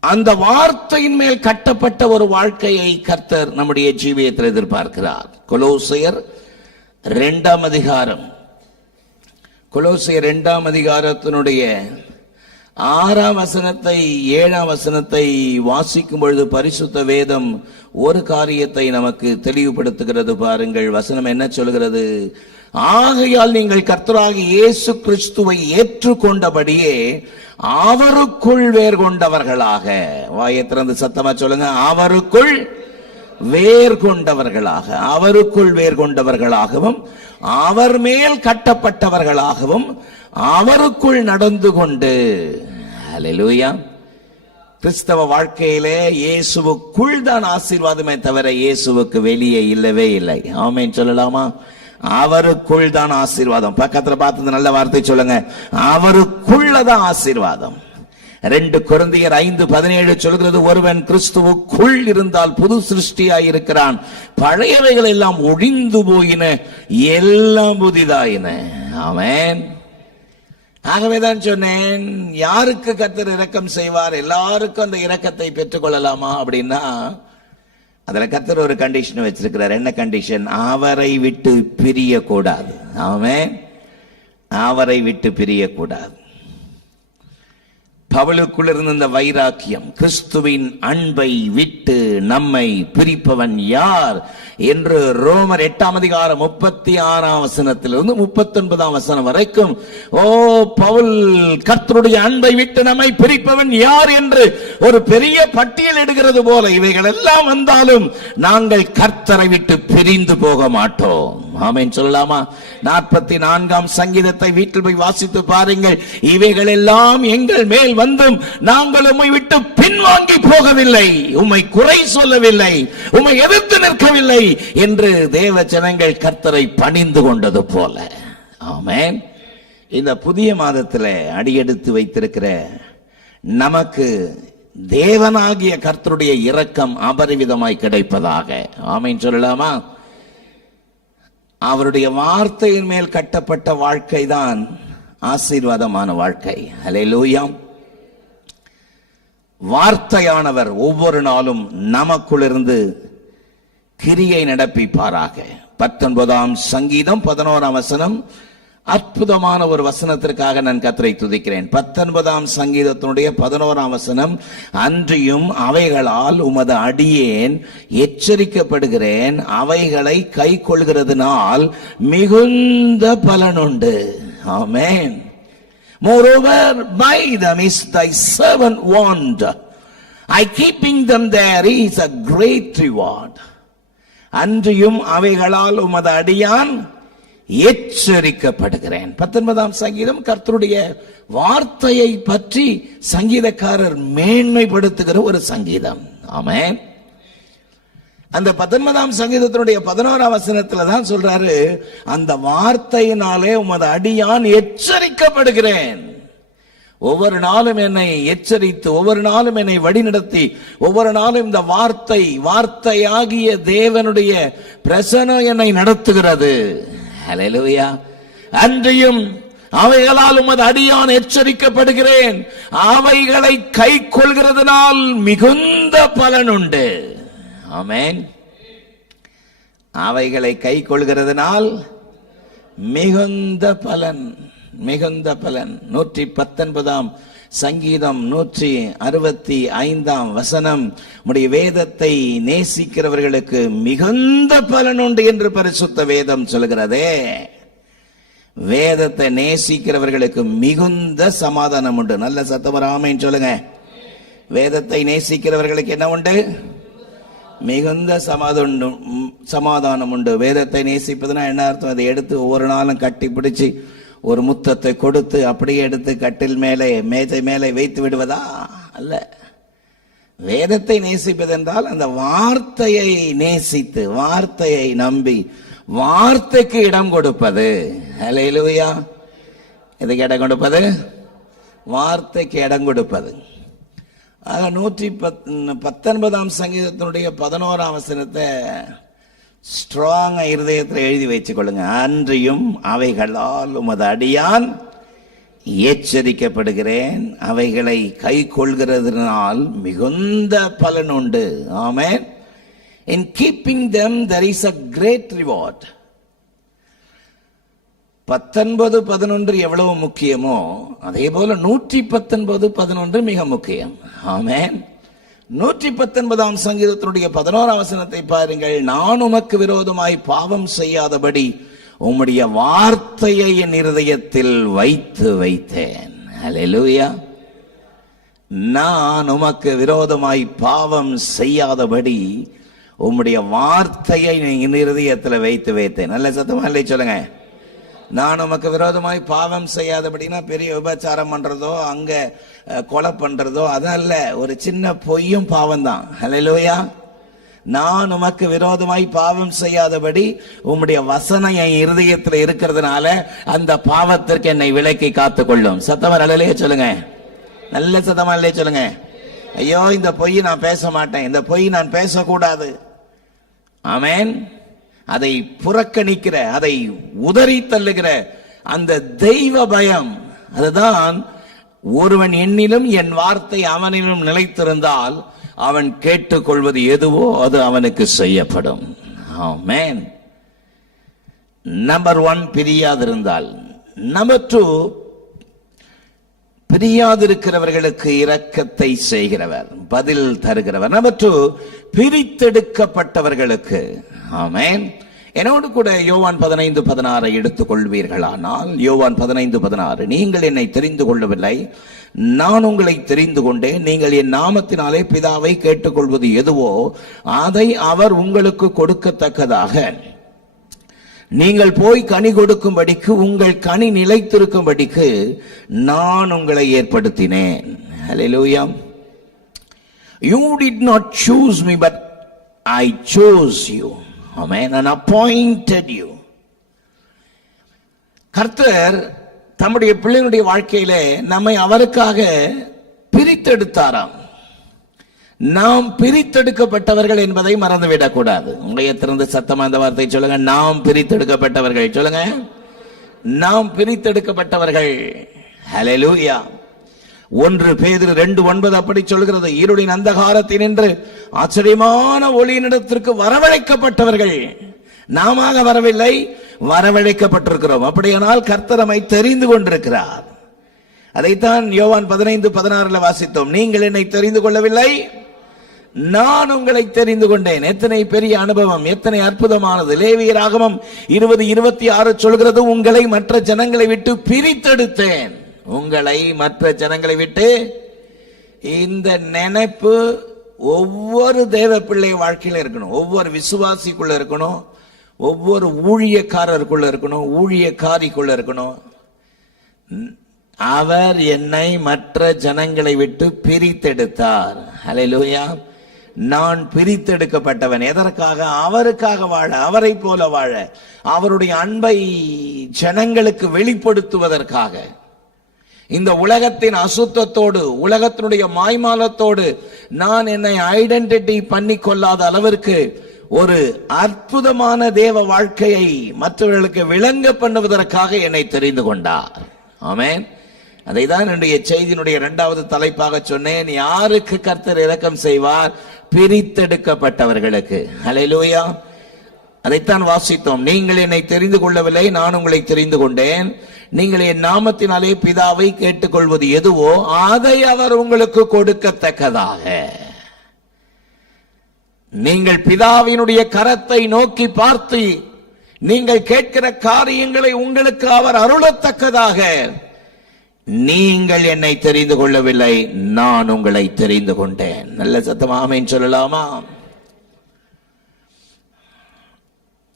அந்த வார்த்தையின் மேல் கட்டப்பட்ட ஒரு வாழ்க்கையை கர்த்தர் நம்முடைய ஜீவியத்தில் எதிர்பார்க்கிறார். கொலோசியர் 2ஆம் அதிகாரம், கொலோசியர் 2ஆம் அதிகாரத்தினுடைய 6ஆம் வசனத்தை 7ஆம் வசனத்தை வாசிக்கும் பொழுது பரிசுத்த வேதம் ஒரு காரியத்தை நமக்கு தெளிவுபடுத்துகிறது. பாருங்கள், வசனம் என்ன சொல்கிறது? ஆகையால் நீங்கள் கர்த்தராகிய இயேசு கிறிஸ்துவை ஏற்றுக்கொண்டபடியே அவருக்குள் வேர் கொண்டவர்களாக, வாயை திறந்து சத்தமா சொல்லுங்க, அவருக்குள் வேர் கொண்டவர்களாக, அவருக்குள் வேர் கொண்டவர்களாகவும் அவர் மேல் கட்டப்பட்டவர்களாகவும் அவருக்குள் நடந்து கொண்டு. ஹல்லேலூயா. கிறிஸ்தவ வாழ்க்கையிலே இயேசுவுக்குள் தான் ஆசீர்வாதமே தவிர இயேசுவுக்கு வெளியே இல்லவே இல்லை. ஆமென் சொல்லலாமா? அவருக்குள் தான் ஆசீர்வாதம். பக்கத்துல பார்த்து நல்ல வார்த்தை சொல்லுங்க, அவருக்குள்ளதான் ஆசீர்வாதம். 2 கொரிந்தியர் 5:17 சொல்கிறது, ஒருவன் கிறிஸ்துவுக்குள் இருந்தால் புது சிருஷ்டியாய் இருக்கிறான், பழையவைகள் எல்லாம் ஒழிந்து போயின, எல்லாம் புதிதாயின. ஆமென். ஆகவேதான் சொன்னேன், யாருக்கு கர்த்தர் இரக்கம் செய்வார்? எல்லாருக்கும் அந்த இரக்கத்தை பெற்றுக் கொள்ளலாமா அப்படின்னா, அதுல கர்த்தர் ஒரு கண்டிஷன் வச்சிருக்கிறார். என்ன கண்டிஷன்? அவரை விட்டு பிரிய கூடாது. ஆமென். அவரை விட்டு பிரிய கூடாது. பவுலுக்குள் இருந்த இந்த வைராக்கியம், கிறிஸ்துவின் அன்பை விட்டு நம்மை பிரிப்பவன் யார் என்று ரோமர் 8ஆம் அதிகாரம் 36ஆம் வசனத்திலிருந்து 39ஆம் வசனம் வரைக்கும், ஓ பவுல் கர்த்தருடைய அன்பை விட்டு நம்மை பிரிப்பவன் யார் என்று ஒரு பெரிய பட்டியல் எடுக்கிறது போல, இவைகள் எல்லாம் வந்தாலும் நாங்கள் கர்த்தரை விட்டு பிரிந்து போக மாட்டோம். ஆமென் சொல்லலாமா? 44ஆம் சங்கீதத்தை வீட்டில் போய் வாசித்து பாருங்கள். இவைகள் எல்லாம் எங்கள் மேல் வந்தும் நாங்கள் உம்மை விட்டு பின்வாங்கி போகவில்லை, உம்மை குறை சொல்லவில்லை, உம்மை எதிர்த்து நிற்கவில்லை என்று தேவ ஜனங்கள் கர்த்தரை பணிந்து கொண்டது போல. ஆமென். இந்த புதிய மாதத்தில் அடியெடுத்து வைத்திருக்கிற நமக்கு தேவனாகிய கர்த்தருடைய இரக்கம் அபரிவிதமாய் கிடைப்பதாக. ஆமென் சொல்லலாமா? அவருடைய வார்த்தையின் மேல் கட்டப்பட்ட வாழ்க்கை தான் ஆசீர்வாதமான வாழ்க்கை. ஹல்லேலூயா. வார்த்தையானவர் ஒவ்வொரு நாளும் நமக்குள்ளிருந்து கிரியை நடப்பிப்பாராக. 19ஆம் சங்கீதம் 11ஆம் வசனம், அற்புதமான ஒரு வசனத்திற்காக நான் கர்த்தரை துதிக்கிறேன். 19ஆம் சங்கீதத்தினுடைய 11ஆம் வசனம், அன்றியும் அவைகளால் உமது அடியேன் எச்சரிக்கப்படுகிறேன், அவைகளை கை கொள்கிறதுனால் மிகுந்த பலனுண்டு. ஆமென். Moreover, by them is thy servant warned. I keeping them there is a great reward. அன்றியும் அவைகளால் உமது அடியான் எச்சரிக்கப்படுகிறேன். 19ஆம் சங்கீதம் கர்த்தருடைய வார்த்தையை பற்றி சங்கீதக்காரர் மேன்மைப்படுத்துகிற ஒரு சங்கீதம். ஆமென். அந்த 19ஆம் சங்கீதத்தினுடைய 11ஆம் வசனத்துல தான் சொல்றாரு, அந்த வார்த்தையினாலே உமது அடியான் எச்சரிக்கப்படுகிறேன். ஒவ்வொரு நாளும் என்னை எச்சரித்து, ஒவ்வொரு நாளும் என்னை வழிநடத்தி, ஒவ்வொரு நாளும் இந்த வார்த்தையாகிய தேவனுடைய பிரசன்னம் என்னை நடத்துகிறது. ஹல்லேலூயா. அன்றியும் அவைகளால் உமது அடியான் எச்சரிக்கப்படுகிறேன், அவைகளை கை கொள்கிறதுனால் மிகுந்த பலனுண்டு. ஆமென். அவைகளை கை கொள்கிறதுனால் மிகுந்த பலன், மிகுந்த பலன். 119ஆம் சங்கீதம் 165ஆம் வசனம், உம்முடைய வேதத்தை நேசிக்கிறவர்களுக்கு மிகுந்த பலன் உண்டு என்று பரிசுத்த வேதம் சொல்கிறதே. வேதத்தை நேசிக்கிறவர்களுக்கு மிகுந்த சமாதானம் உண்டு. நல்ல சத்தம் ஆமென் சொல்லுங்க. வேதத்தை நேசிக்கிறவர்களுக்கு என்ன உண்டு? மிகுந்த சமாதானம் உண்டு. வேதத்தை நேசிப்பதுனா என்ன அர்த்தம்? அதை எடுத்து ஒவ்வொரு நாளும் கட்டி பிடிச்சு ஒரு முத்தத்தை கொடுத்து அப்படியே எடுத்து கட்டில் மேலே மேஜை மேலே வைத்து விடுவதா? அல்ல. வேதத்தை நேசிப்பதென்றால் அந்த வார்த்தையை நேசித்து, வார்த்தையை நம்பி, வார்த்தைக்கு இடம் கொடுப்பது. ஹல்லேலூயா. எதுக்கு இடம் கொடுப்பது? வார்த்தைக்கு இடம் கொடுப்பது. ஆக 119ஆம் சங்கீதத்தினுடைய 11ஆம் வசனத்தை ஸ்ட்ராங்கா இருதயத்தில் எழுதி வச்சுக் கொள்ளுங்க. அன்றியும் அவைகளால் உமது அடியான் எச்சரிக்கப்படுகிறேன், அவைகளை கை கொள்கிறதுனால் மிகுந்த பலன் உண்டு. ஆமென். In keeping them there is a great reward. 19:11 எவ்வளவு முக்கியமோ அதே போல 119:11 மிக முக்கியம். ஆமென். 119ஆம் சங்கீதத்தினுடைய 11ஆம் வசனத்தை பாருங்கள். நான் உமக்கு விரோதமாய் பாவம் செய்யாதபடி உம்முடைய வார்த்தையை என் இருதயத்தில் வைத்தேன். ஹல்லேலூயா. நான் உமக்கு விரோதமாய் பாவம் செய்யாதபடி உம்முடைய வார்த்தையை என் இருதயத்தில் வைத்தேன். நல்ல சத்தமா இல்லை சொல்லுங்க. நான் உமக்கு விரோதமாய் பாவம் செய்யாதபடினா பெரிய விபச்சாரம் பண்றதோ அங்க கொலை பண்றதோ அதல்ல, ஒரு சின்ன பொய்யும் பாவம் தான். ஹல்லேலூயா. நான் உமக்கு விரோதமாய் பாவம் செய்யாதபடி உம்முடைய வசனம் என் இருதயத்தில் இருக்கிறதுனால அந்த பாவத்திற்கு என்னை விலக்கி காத்துக் கொள்ளும். சத்தமா அல்லையே சொல்லுங்க. நல்ல சத்தமா இல்லையே சொல்லுங்க. ஐயோ இந்த பொய் நான் பேச மாட்டேன், இந்த பொய் நான் பேசக்கூடாது. ஆமென். அதை புறக்கணிக்கிற, அதை உதறி தள்ளுகிற அந்த தெய்வ பயம், அதுதான் ஒருவன் என்னிலும் என் வார்த்தை அவனிலும் நிலைத்திருந்தால் அவன் கேட்டுக்கொள்வது எதுவோ அது அவனுக்கு செய்யப்படும். ஆமென். நம்பர் 1 பிரியாதிருந்தால். நம்பர் 2 பிரியாதிருக்கிறவர்களுக்கு இரக்கத்தை செய்கிறவர், பதில் தருகிறவர். நம்பர் 2 பிரித்தெடுக்கப்பட்டவர்களுக்கு. ஆமென். என்னோடு கூட யோவான் 15:16 எடுத்துக் கொள்வீர்களானால், யோவான் 15:16, நீங்கள் என்னை தெரிந்து கொள்ளவில்லை, நான் உங்களை தெரிந்து கொண்டேன், நீங்கள் என் நாமத்தினாலே பிதாவை கேட்டுக்கொள்வது எதுவோ அதை அவர் உங்களுக்கு கொடுக்கத்தக்கதாக நீங்கள் போய் கனி கொடுக்கும்படிக்கு உங்கள் கனி நிலைத்திருக்கும்படிக்கு நான் உங்களை ஏற்படுத்தினேன். ஹல்லேலூயா. You did not choose me, but I chose you. Amen. And appointed you. கர்த்தர் தம்முடைய பிள்ளைகளுடைய வாழ்க்கையிலே நம்மை அவருக்காக பிரித்தெடுத்தாராம். நாம் பிரித்தெடுக்கப்பட்டவர்கள் என்பதை மறந்துவிடக் கூடாது. உங்களை திறந்து சத்தமா அந்த வார்த்தை சொல்லுங்க. நாம் பிரித்தெடுக்கப்பட்டவர்கள். சொல்லுங்க, நாம் பிரித்தெடுக்கப்பட்டவர்கள். ஹல்லேலூயா. 1 பேதுரு 2:9 அப்படி சொல்கிறது. இருளின் அந்தகாரத்தினின்று ஆச்சரியமான ஒளியினிடத்திற்கு வரவழைக்கப்பட்டவர்கள். நாம வரவில்லை, வரவழைக்கப்பட்டிருக்கிறோம். அப்படியானால் கர்த்தர் நம்மை தெரிந்து கொண்டிருக்கிறார். அதைத்தான் யோவான் 15:16 வாசித்தோம். நீங்கள் என்னை தெரிந்து கொள்ளவில்லை, நான் உங்களை தெரிந்து கொண்டேன். எத்தனை பெரிய அனுபவம், எத்தனை அற்புதமானது. லேவியராகமம் 20:26 சொல்கிறது, உங்களை மற்ற ஜனங்களை விட்டு பிரித்தெடுத்தேன். உங்களை மற்ற ஜனங்களை விட்டு. இந்த நினைப்பு ஒவ்வொரு தேவ பிள்ளை வாழ்க்கையில இருக்கணும், ஒவ்வொரு விசுவாசிக்குள்ள இருக்கணும், ஒவ்வொரு ஊழியக்காரருக்குள்ள இருக்கணும், ஊழியக்காரிக்குள்ள இருக்கணும். அவர் என்னை மற்ற ஜனங்களை விட்டு பிரித்தெடுத்தார். ஹல்லேலூயா. நான் பிரித்தெடுக்கப்பட்டவன். எதற்காக? அவருக்காக வாழ, அவரை போல வாழ, அவருடைய அன்பை ஜனங்களுக்கு வெளிப்படுத்துவதற்காக. இந்த உலகத்தின் அசுத்தத்தோடு, உலகத்தினுடைய மாய்மாலத்தோடு நான் என்னை ஐடென்டிட்டி பண்ணி கொள்ளாத அளவிற்கு ஒரு அற்புதமான தேவ வாழ்க்கையை மற்றவர்களுக்கு விளங்க பண்ணுவதற்காக என்னை தெரிந்து கொண்டார். ஆமென். அதை தான் என்னுடைய செய்தியினுடைய 2வது தலைப்பாக சொன்னேன். யாருக்கு கர்த்தர் இரக்கம் செய்வார்? பிரித்தெடுக்கப்பட்டவர்களுக்கு. ஹல்லேலூயா. அதைத்தான் வாசித்தோம். நீங்கள் என்னை தெரிந்து கொள்ளவில்லை, நான் உங்களை தெரிந்து கொண்டேன். நீங்கள் என் நாமத்தினாலே பிதாவை கேட்டுக்கொள்வது எதுவோ அதை அவர் உங்களுக்கு கொடுக்கத்தக்கதாக. நீங்கள் பிதாவினுடைய கரத்தை நோக்கி பார்த்து நீங்கள் கேட்கிற காரியங்களை உங்களுக்கு அவர் அருளத்தக்கதாக. நீங்கள் என்னை தெரிந்து கொள்ளவில்லை, நான் உங்களை தெரிந்து கொண்டேன். நல்ல சத்தமா ஆமென் சொல்லலாமா?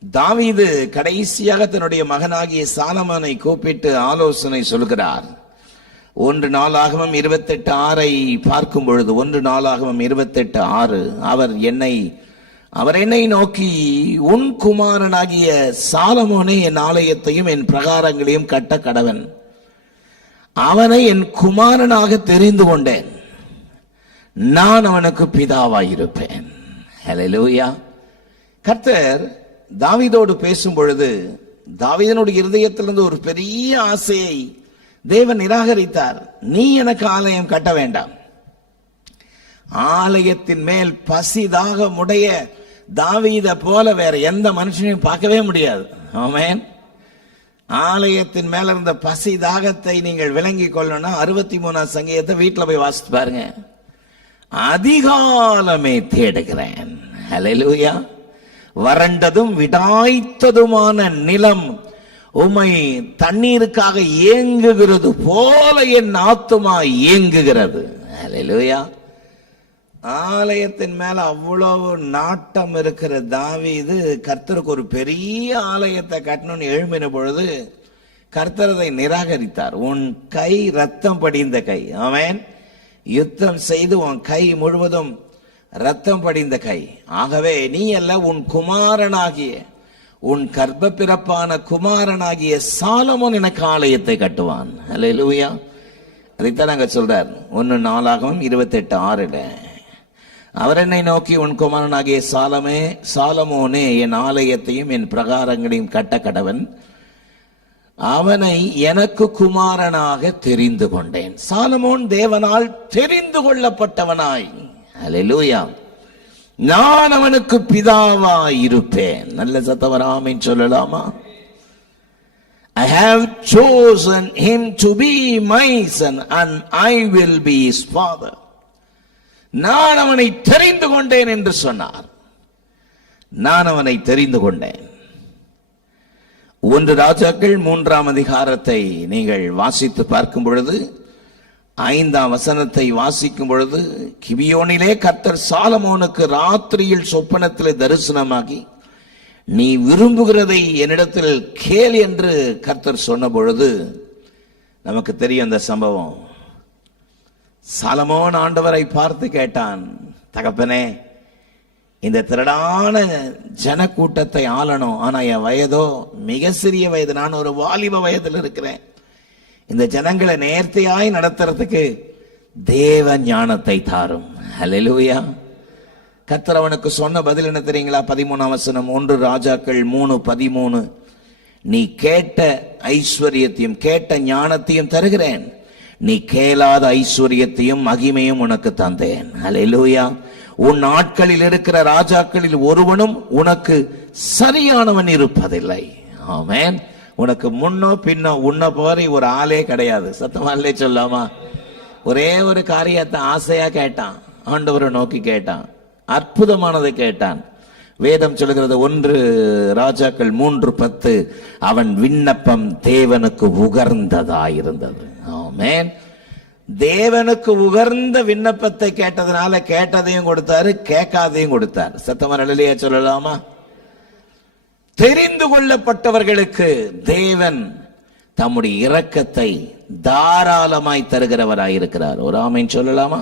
தாவீது கடைசியாக தன்னுடைய மகனாகிய சாலமோனை கூப்பிட்டு ஆலோசனை சொல்கிறார். 1 நாளாகமம் 28:6 பார்க்கும் பொழுது, 1 நாளாகமம் 28:6, அவர் என்னை நோக்கி, உன் குமாரனாகிய சாலமோனே என் ஆலயத்தையும் என் பிரகாரங்களையும் கட்ட கடவன். அவனை என் குமாரனாக தெரிந்து கொண்டேன், நான் அவனுக்கு பிதாவாயிருப்பேன். ஹல்லேலூயா. கர்த்தர் தாவீதோடு பேசும் பொழுது தாவீதனுடைய இருதயத்திலிருந்து ஒரு பெரிய ஆசையை தேவன் நிராகரித்தார். நீ எனக்கு ஆலயம் கட்ட வேண்டாம். ஆலயத்தின் மேல் பசிதாக உடைய தாவீதை போல வேற எந்த மனுஷனையும் பார்க்கவே முடியாது. ஆமென். ஆலயத்தின் மேல இருந்த பசி தாகத்தை நீங்கள் விளங்கி கொள்ளணும்னா 63ஆம் சங்கீதத்தை வீட்டில் போய் வாசித்து பாருங்க. அதிகாலமே தேடுகிறேன். ஹல்லேலூயா. வறண்டதும் விடாய்த்ததுமான நிலம் உம்மை தண்ணீருக்காக ஏங்குகிறது போல என் ஆத்துமா ஏங்குகிறது. ஹல்லேலூயா. ஆலயத்தின் மேல அவ்வளவு நாட்டம் இருக்கிற தாவீது கர்த்தருக்கு ஒரு பெரிய ஆலயத்தை கட்டணும்னு எழும்பின பொழுது கர்த்தர் அதை நிராகரித்தார். உன் கை ரத்தம் படிந்த கை. ஆமென். யுத்தம் செய்து உன் கை முழுவதும் ரத்தம் படிந்த கை. ஆகவே நீ அல்ல, உன் குமாரனாகிய, உன் கர்ப்ப பிறப்பான குமாரனாகிய சாலமோன் எனக்கு ஆலயத்தை கட்டுவான். ஹல்லேலூயா. அதைத்தான் நாங்க சொல்றார் 1 நாளாகமம் 28:6. அவர் என்னை நோக்கி, உன் குமாரனாகிய சாலமோனே என் ஆலயத்தையும் என் பிரகாரங்களையும் கட்ட கடவன். அவனை எனக்கு குமாரனாக தெரிந்து கொண்டேன். சாலமோன் தேவனால் தெரிந்து கொள்ளப்பட்டவனாய். ஹல்லேலூயா. நான் அவனுக்கு பிதாவாய் இருப்பேன். நல்ல சத்தம் ஆமென் சொல்லலாமா? I have chosen him to be my son and I will be his father. நான் அவனை தெரிந்து கொண்டேன் என்று சொன்னார். நான் அவனை தெரிந்து கொண்டேன். 1 ராஜாக்கள் 3ஆம் அதிகாரத்தை நீங்கள் வாசித்து பார்க்கும் பொழுது 5ஆம் வசனத்தை வாசிக்கும் பொழுது, கிபியோனிலே கர்த்தர் சாலமோனுக்கு ராத்திரியில் சொப்பனத்திலே தரிசனமாகி, நீ விரும்புகிறதை என்னிடத்தில் கேள் என்று கர்த்தர் சொன்ன பொழுது நமக்கு தெரியும் அந்த சம்பவம். சாலமோன் ஆண்டவரை பார்த்து கேட்டான், தகப்பனே, இந்த திரளான ஜனக்கூட்டத்தை ஆளணும், ஆனா என் வயதோ மிக சிறிய வயது, நான் ஒரு வாலிப வயதில் இருக்கிறேன். இந்த ஜனங்களை நேர்த்தியாய் நடத்துறதுக்கு தேவ ஞானத்தை தாரும். ஹல்லேலூயா. கர்த்தர் அவனுக்கு சொன்ன பதில் என்ன தெரியுங்களா? 13ஆம் வசனம், 1 ராஜாக்கள் 3:13. நீ கேட்ட ஐஸ்வர்யத்தையும் கேட்ட ஞானத்தையும் தருகிறேன், நீ கேளாத ஐஸ்வர்யத்தையும் மகிமையும் உனக்கு தந்தேன். ஹல்லேலூயா. உன் நாட்களில் இருக்கிற ராஜாக்களில் ஒருவனும் உனக்கு சரியானவன் இருப்பதில்லை. ஆமென். உனக்கு முன்னோ பின்னோ உன்ன போற ஒரு ஆளே கிடையாது. சத்தமாலே சொல்லாமா? ஒரே ஒரு காரியத்தை ஆசையா கேட்டான், ஆண்டவரை நோக்கி கேட்டான், அற்புதமானதை கேட்டான். வேதம் சொல்லுகிறது 1 ராஜாக்கள் 3:10, அவன் விண்ணப்பம் தேவனுக்கு உகர்ந்ததாயிருந்தது. ஆமென். தேவனுக்கு உகர்ந்த விண்ணப்பத்தை கேட்டதுனால கேட்டதையும் கொடுத்தாரு, கேட்காதையும் கொடுத்தார். சத்தமா அல்லேலூயா சொல்லலாமா? தெரிந்து கொள்ளப்பட்டவர்களுக்கு தேவன் தம்முடைய இரக்கத்தை தாராளமாய் தருகிறவராயிருக்கிறார். ஒரு ஆமென் சொல்லலாமா?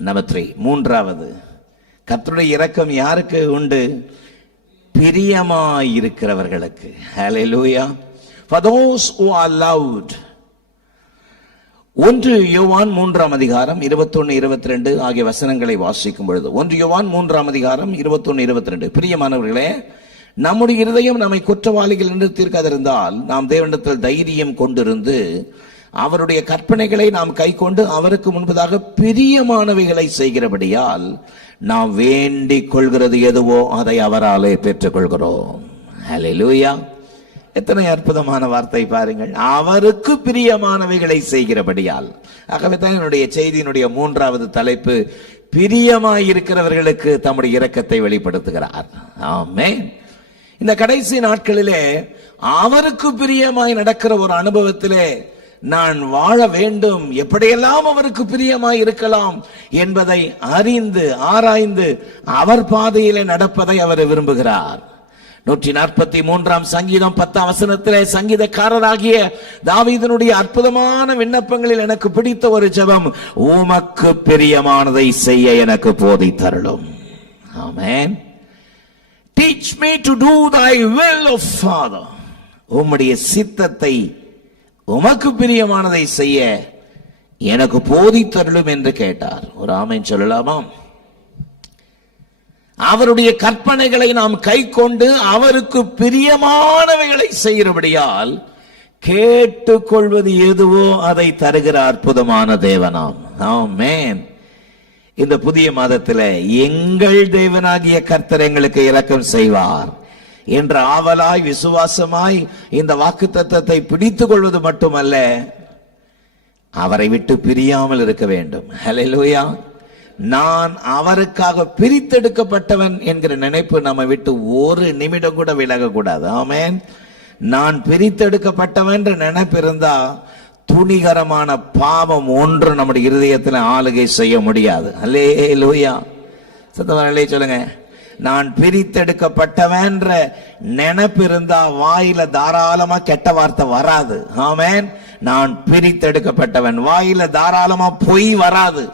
நம்பர் 3, மூன்றாவது, கர்த்தருடைய இரக்கம் யாருக்கு உண்டு? பிரியமாய் இருக்கிறவர்களுக்கு. ஹல்லேலூயா. For those who are loved. 1 யோவான் 3ஆம் அதிகாரம் 21, 22 ஆகிய வசனங்களை வாசிக்கும் பொழுது, 1 யோவான் 3ஆம் அதிகாரம் 21, 22, பிரியமானவர்களே, நம்முடைய இருதயம் நம்மை குற்றவாளிகள் என்று தீர்க்காதிருந்தால் நாம் தேவனிடத்தில் தைரியம் கொண்டிருந்து அவருடைய கற்பனைகளை நாம் கைக்கொண்டு அவருக்கு முன்பதாக பிரியமானவைகளை செய்கிறபடியால் நாம் வேண்டிக் கொள்கிறது எதுவோ அதை அவராலே பெற்றுக் கொள்கிறோம். ஹல்லேலூயா. எத்தனை அற்புதமான வார்த்தை பாருங்கள். அவருக்கு பிரியமானவைகளை செய்கிறபடியால். ஆகவே தான் என்னுடைய செய்தியினுடைய 3வது தலைப்பு, பிரியமாயிருக்கிறவர்களுக்கு தம்முடைய இரக்கத்தை வெளிப்படுத்துகிறார். ஆமென். இந்த கடைசி நாட்களிலே அவருக்கு பிரியமாய் நடக்கிற ஒரு அனுபவத்திலே நான் வாழ வேண்டும், எப்படியெல்லாம் அவருக்கு பிரியமாய் இருக்கலாம் என்பதை அறிந்து ஆராய்ந்து அவர் பாதையிலே நடப்பதை அவர் விரும்புகிறார். 143ஆம் சங்கீதம் 10ஆம் வசனத்திலே சங்கீதக்காரராகிய தாவீதினுடைய அற்புதமான விண்ணப்பங்களில் எனக்கு பிடித்த ஒரு ஜெபம், உமக்கு பிரியமானதை செய்ய எனக்கு போதித்தருளும். ஆமென். Teach me to do thy will, O Father. உம்முடைய சித்தத்தை, உமக்கு பிரியமானதை செய்ய எனக்கு போதித்தருளும் என்று கேட்டார். ஒரு ஆமென் சொல்லலாமா? அவருடைய கற்பனைகளை நாம் கைக்கொண்டு அவருக்கு பிரியமானவைகளை செய்கிறபடியால் கேட்டுக்கொள்வது எதுவோ அதை தருகிற அற்புதமான தேவனாம். ஆமென். இந்த புதிய மாதத்தில் எங்கள் தேவனாகிய கர்த்தர் எங்களுக்கு இரக்கம் செய்வார் என்ற ஆவலாய் விசுவாசமாய் இந்த வாக்குத்தத்தத்தை பிடித்துக் கொள்வது மட்டுமல்ல, அவரை விட்டு பிரியாமல் இருக்க வேண்டும். ஹல்லேலூயா. நான் அவருக்காக பிரித்தெடுக்கப்பட்டவன் என்கிற நினைப்பு நம்ம விட்டு ஒரு நிமிடம் கூட விலகக்கூடாது. ஆமென். நான் பிரித்தெடுக்கப்பட்டவன் என்ற நினைப்பு இருந்தா துணிகரமான பாவம் ஒன்று நம்முடைய இருதயத்தில் ஆளுகை செய்ய முடியாது. அல்லேலூயா. சத்தமாலே சொல்லுங்க. நான் பிரித்தெடுக்கப்பட்டவன் நினைப்பு இருந்தா வாயில தாராளமா கெட்ட வார்த்தை வராது. ஆமென். நான் பிரித்தெடுக்கப்பட்டவன், வாயில தாராளமா பொய் வராது.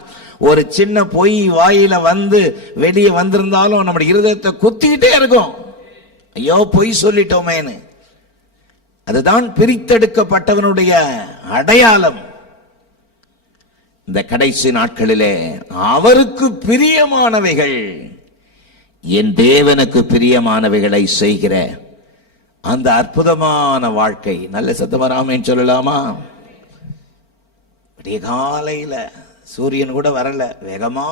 ஒரு சின்ன பொய் வாயில வந்து வெளியே வந்திருந்தாலும் நம்முடைய இருதயத்தை குத்திக்கிட்டே இருக்கும். ஐயோ பொய் சொல்லிட்டோமேன்னு. அதுதான் பிரித்தெடுக்கப்பட்டவனுடைய அடையாளம். இந்த கடைசி நாட்களிலே அவருக்கு பிரியமானவைகள், என் தேவனுக்கு பிரியமானவைகளை செய்கிற அந்த அற்புதமான வாழ்க்கை. நல்ல சத்தமராமேன்னு சொல்லலாமா? விடிய காலையில சூரியன் கூட வரல, வேகமா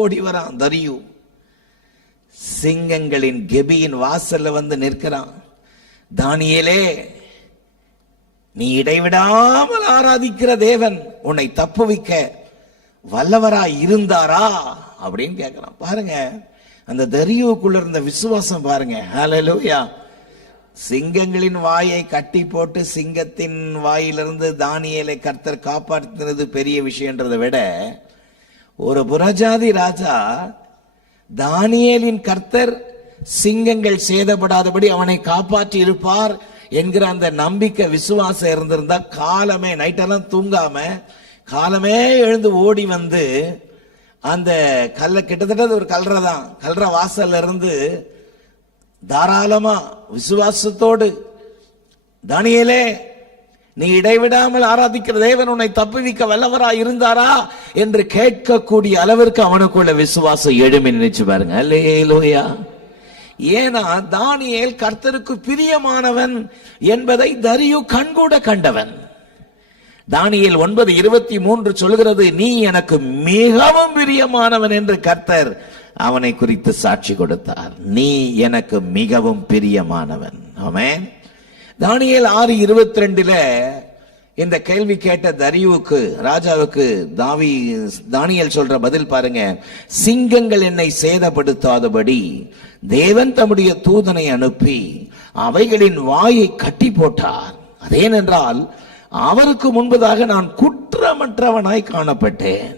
ஓடி வரான் தரியு. சிங்கங்களின் கெபியின் வாசல்ல வந்து நிற்கிறான். தானியேலே, நீ இடைவிடாமல் ஆராதிக்கிற தேவன் உன்னை தப்புவிக்க வல்லவராய் இருந்தாரா அப்படின்னு கேட்கிறான். பாருங்க அந்த தரியுக்குள்ள இருந்த விசுவாசம் பாருங்க. ஹல்லேலூயா. சிங்கங்களின் வாயை கட்டி போட்டு சிங்கத்தின் வாயிலிருந்து தானியேலை கர்த்தர் காப்பாற்றினது பெரிய விஷயம்ன்றதை விட, ஒரு புறஜாதி ராஜா தானியேலின் கர்த்தர் சிங்கங்கள் சேதப்படாதபடி அவனை காப்பாற்றி இருப்பார் என்கிற அந்த நம்பிக்கை விசுவாசம் இருந்திருந்தா காலமே நைட்டெல்லாம் தூங்காம காலமே எழுந்து ஓடி வந்து அந்த கல்ல கிட்டத்தட்ட ஒரு கல்ற வாசல்ல இருந்து தாராளமா விசுவாசத்தோடு தானியேலே நீ இடைவிடாமல் ஆராதிக்கிற தேவன் உன்னை தப்புவிக்க வல்லவரா இருந்தாரா என்று கேட்கக்கூடிய அளவிற்கு அவனுக்குள்ள விசுவாசம் எழுமி நினைச்சு பாருங்க. அல்லேலூயா. ஏனா தானியேல் கர்த்தருக்கு பிரியமானவன் என்பதை தரியு கண்கூட கண்டவன். தானியேல் 9:23 சொல்கிறது, நீ எனக்கு மிகவும் பிரியமானவன் என்று கர்த்தர் அவனை குறித்து சாட்சி கொடுத்தார். நீ எனக்கு மிகவும் பிரியமானவன். ஆமென். தானியேல் 6:22 இந்த கேள்வி கேட்ட தரியுவுக்கு ராஜாவுக்கு தானியேல் சொல்ற பதில் பாருங்க. சிங்கங்கள் என்னை சேதப்படுத்தாதபடி தேவன் தம்முடைய தூதனை அனுப்பி அவைகளின் வாயை கட்டி போட்டார். அதேனென்றால் அவருக்கு முன்பதாக நான் குற்றமற்றவனாய் காணப்பட்டேன்.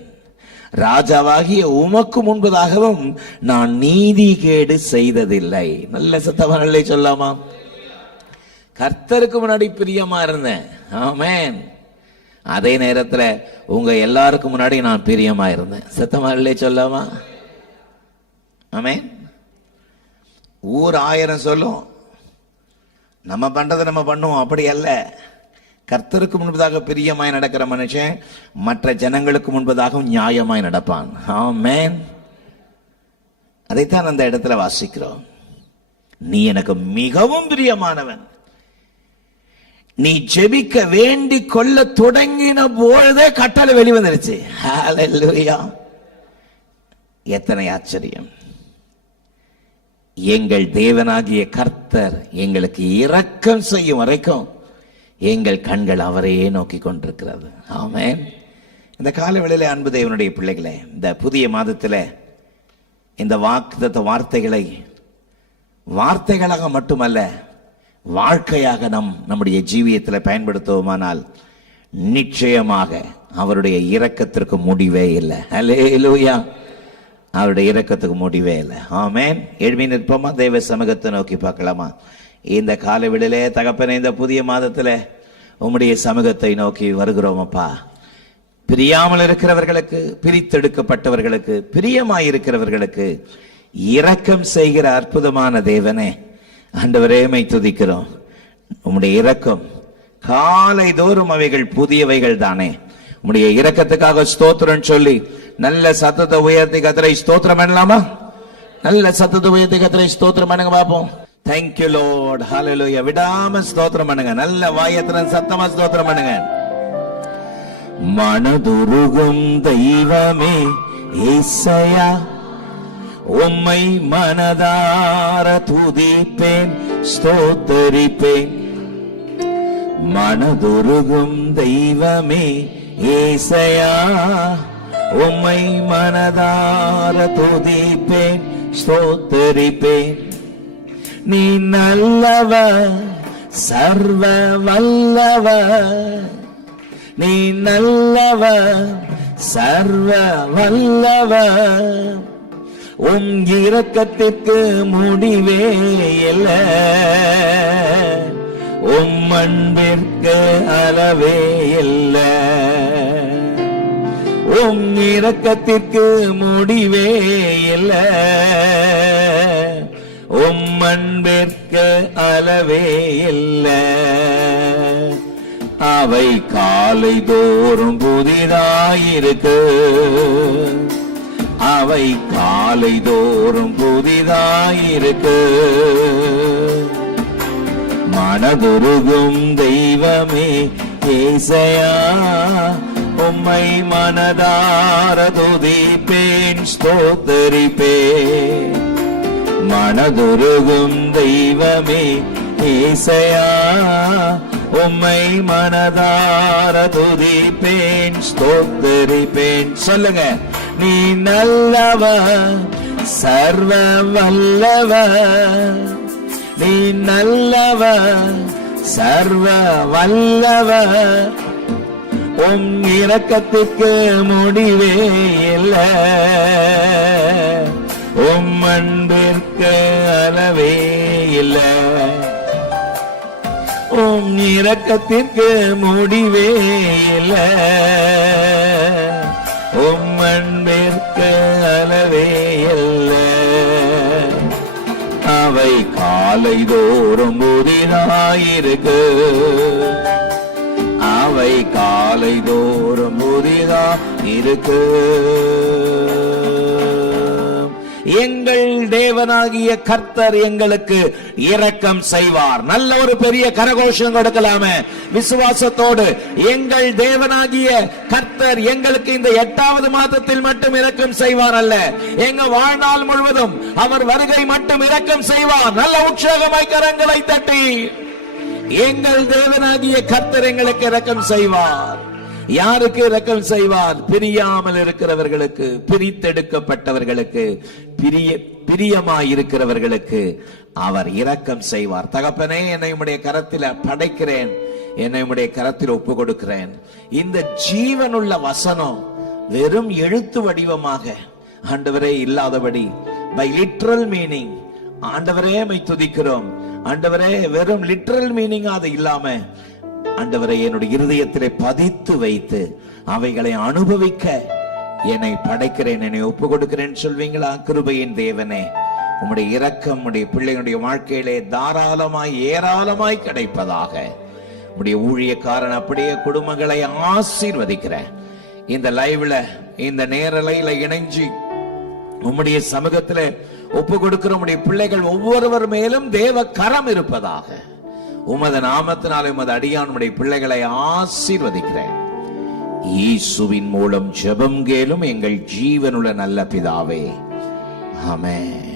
ராஜாவாகிய உமக்கு முன்பதாகவும் நான் நீதிகேடு செய்ததில்லை. நல்ல சத்தவர்களே சொல்லாமா? கர்த்தருக்கு முன்னாடி பிரியமா இருந்தேன். ஆமென். அதே நேரத்தில் உங்க எல்லாருக்கும் முன்னாடி நான் பிரியமா இருந்தேன். சத்தவர்களே சொல்லாமா? ஆமென். ஊர் 1000 சொல்லும், நம்ம பண்றதை நம்ம பண்ணுவோம். அப்படி அல்ல. கர்த்தருக்கு முன்பதாக பிரியமாய் நடக்கிற மனுஷன் மற்ற ஜனங்களுக்கு முன்பதாக நியாயமாய் நடப்பான். ஆமென். அதைத்தான் அந்த இடத்துல வாசிக்கிறோம். நீ எனக்கு மிகவும் பிரியமானவன். நீ ஜெபிக்க வேண்டி கொள்ள தொடங்கின பொழுதே கட்டளை வெளிவந்துருச்சு. ஹல்லேலூயா. எத்தனை ஆச்சரியம். எங்கள் தேவனாகிய கர்த்தர் எங்களுக்கு இரக்கம் செய்யும் வரைக்கும் எங்கள் கண்கள் அவரையே நோக்கி கொண்டிருக்கிறது. ஆமென். இந்த காலவேளையிலே அன்பு தேவனுடைய பிள்ளைகளே, இந்த புதிய மாதத்தில் இந்த வாக்குத்தத்த வார்த்தைகளை வார்த்தைகளாக மட்டுமல்ல வாழ்க்கையாக நம்முடைய ஜீவியத்தில் பயன்படுத்துவோமானால் நிச்சயமாக அவருடைய இரக்கத்திற்கு முடிவே இல்லை. அல்லேலூயா. அவருடைய இரக்கத்துக்கு முடிவே இல்லை. ஆமென். எழுப்பி நிற்போமா? தேவ சமூகத்தை நோக்கி பார்க்கலாமா? இந்த காலவெளியிலே தகப்பனே, இந்த புதிய மாதத்தில் உம்முடைய சமூகத்தை நோக்கி வருகிறோம் அப்பா. பிரியாமல் இருக்கிறவர்களுக்கு, பிரித்தெடுக்கப்பட்டவர்களுக்கு, பிரியமாயிருக்கிறவர்களுக்கு இரக்கம் செய்கிற அற்புதமான தேவனே, ஆண்டவரே மை துதிக்கிறோம். உம்முடைய இரக்கம் காலை தோறும் அவைகள் புதியவைகள் தானே. உம்முடைய இரக்கத்துக்காக ஸ்தோத்திரம் சொல்லி நல்ல சத்தத்தை உயர்த்தி கர்த்தரை ஸ்தோத்திரம் பண்ணலாமா? நல்ல சத்தத்தை உயர்த்தி கர்த்தரை ஸ்தோத்திரம் பண்ணுங்க பாப்போம். Thank you Lord. Hallelujah. விடாம ஸ்தோத்திரம் பண்ணுங்க. நல்ல வாயத்தின் சத்தமா ஸ்தோத்திரம் பண்ணுங்க. மனதுருகும் தெய்வமே இயேசையா, உம்மை மனதார துதிப்பேன், ஸ்தோத்தரிப்பேன். மனதுருகும் தெய்வமே இயேசையா, உம்மை மனதார துதிப்பேன், ஸ்தோத்தரிப்பேன். நீ நல்லவர், சர்வ வல்லவர். நீ நல்லவர், சர்வ வல்லவர். உம் இரக்கத்திற்கு முடிவே இல்லை, உம் அன்பிற்கு அளவே இல்லை. உம் இரக்கத்திற்கு முடிவே இல்லை, உம் அன்பிற்கு அளவே இல்லை. அவை காலை தோறும் புதிதாயிருக்கு, அவை காலை தோறும் புதிதாயிருக்கு. மனதுருகும் தெய்வமே இயேசையா, உம்மை மனதார துதிப்பேன், ஸ்தோத்தரிப்பேன். மனதுருகும் தெய்வமே இயேசையா, உம்மை மனதார துதிப்பேன், ஸ்தோத்தரிப்பேன். சொல்லுங்க. நீ நல்லவர், சர்வ வல்லவர். நீ நல்லவர், சர்வ வல்லவர். உம் இரக்கத்துக்கு முடிவே இல்லை, உம் அன்பிற்கு அளவே இல்லை. உம் இரக்கத்திற்கு முடிவே இல்லை. உம் அன்பிற்கு அளவே இல்லை. அவை காலை தோறும் புதிதாயிருக்கு. அவை காலை தோறும் புதிதாயிருக்கு. எங்கள் தேவனாகிய கர்த்தர் எங்களுக்கு இரக்கம் செய்வார். நல்ல ஒரு பெரிய கரகோஷம் கொடுக்கலாமே விசுவாசத்தோடு. எங்கள் தேவனாகிய கர்த்தர் எங்களுக்கு இந்த 8வது மாதத்தில் மட்டும் இரக்கம் செய்வார் அல்ல, எங்க வாழ்நாள் முழுவதும் அவர் வருகை மட்டும் இரக்கம் செய்வார். நல்ல உற்சாகமாய் கரங்களை தட்டி எங்கள் தேவனாகிய கர்த்தர் எங்களுக்கு இரக்கம் செய்வார். யாருக்கு இரக்கம் செய்வார்? பிரியாமல் இருக்கிறவர்களுக்கு, பிரித்தெடுக்கப்பட்டவர்களுக்கு, பிரியமாயிருக்கிறவர்களுக்கு அவர் இரக்கம் செய்வார். தகப்பனே, என்னை உம்முடைய கரத்தில் படைக்கிறேன், என்னை உம்முடைய கரத்தில் ஒப்பு கொடுக்கிறேன். இந்த ஜீவனுள்ள வசனம் வெறும் எழுத்து வடிவமாக ஆண்டவரே இல்லாதபடி, பை லிட்ரல் மீனிங் ஆண்டவரே மை துதிக்கிறோம். ஆண்டவரே, வெறும் லிட்ரல் மீனிங் அது இல்லாம ஆண்டவரை என்னுடைய இருதயத்திலே பதித்து வைத்து அவைகளை அனுபவிக்க என்னை படைக்கிறேன், என்னை ஒப்பு கொடுக்கிறேன் சொல்வீங்களா? கிருபையின் தேவனே, உம்முடைய இரக்கம் உம்முடைய பிள்ளைகளுடைய வாழ்க்கையிலே தாராளமாய் ஏராளமாய் கிடைப்பதாக. உம்முடைய ஊழியக்காரன் அப்படியே குடும்பங்களை ஆசீர்வதிக்கிறேன். இந்த லைவ்ல, இந்த நேரலையில இணைஞ்சு உம்முடைய சமூகத்திலே ஒப்பு கொடுக்கிற உம்முடைய பிள்ளைகள் ஒவ்வொருவர் மேலும் தேவ கரம் இருப்பதாக. உமது நாமத்தினாலே உமது அடியான் உம்முடைய பிள்ளைகளை ஆசீர்வதிக்கிறேன். இயேசுவின் மூலம் ஜெபம் கேளும் எங்கள் ஜீவனுள்ள நல்ல பிதாவே, ஆமென்.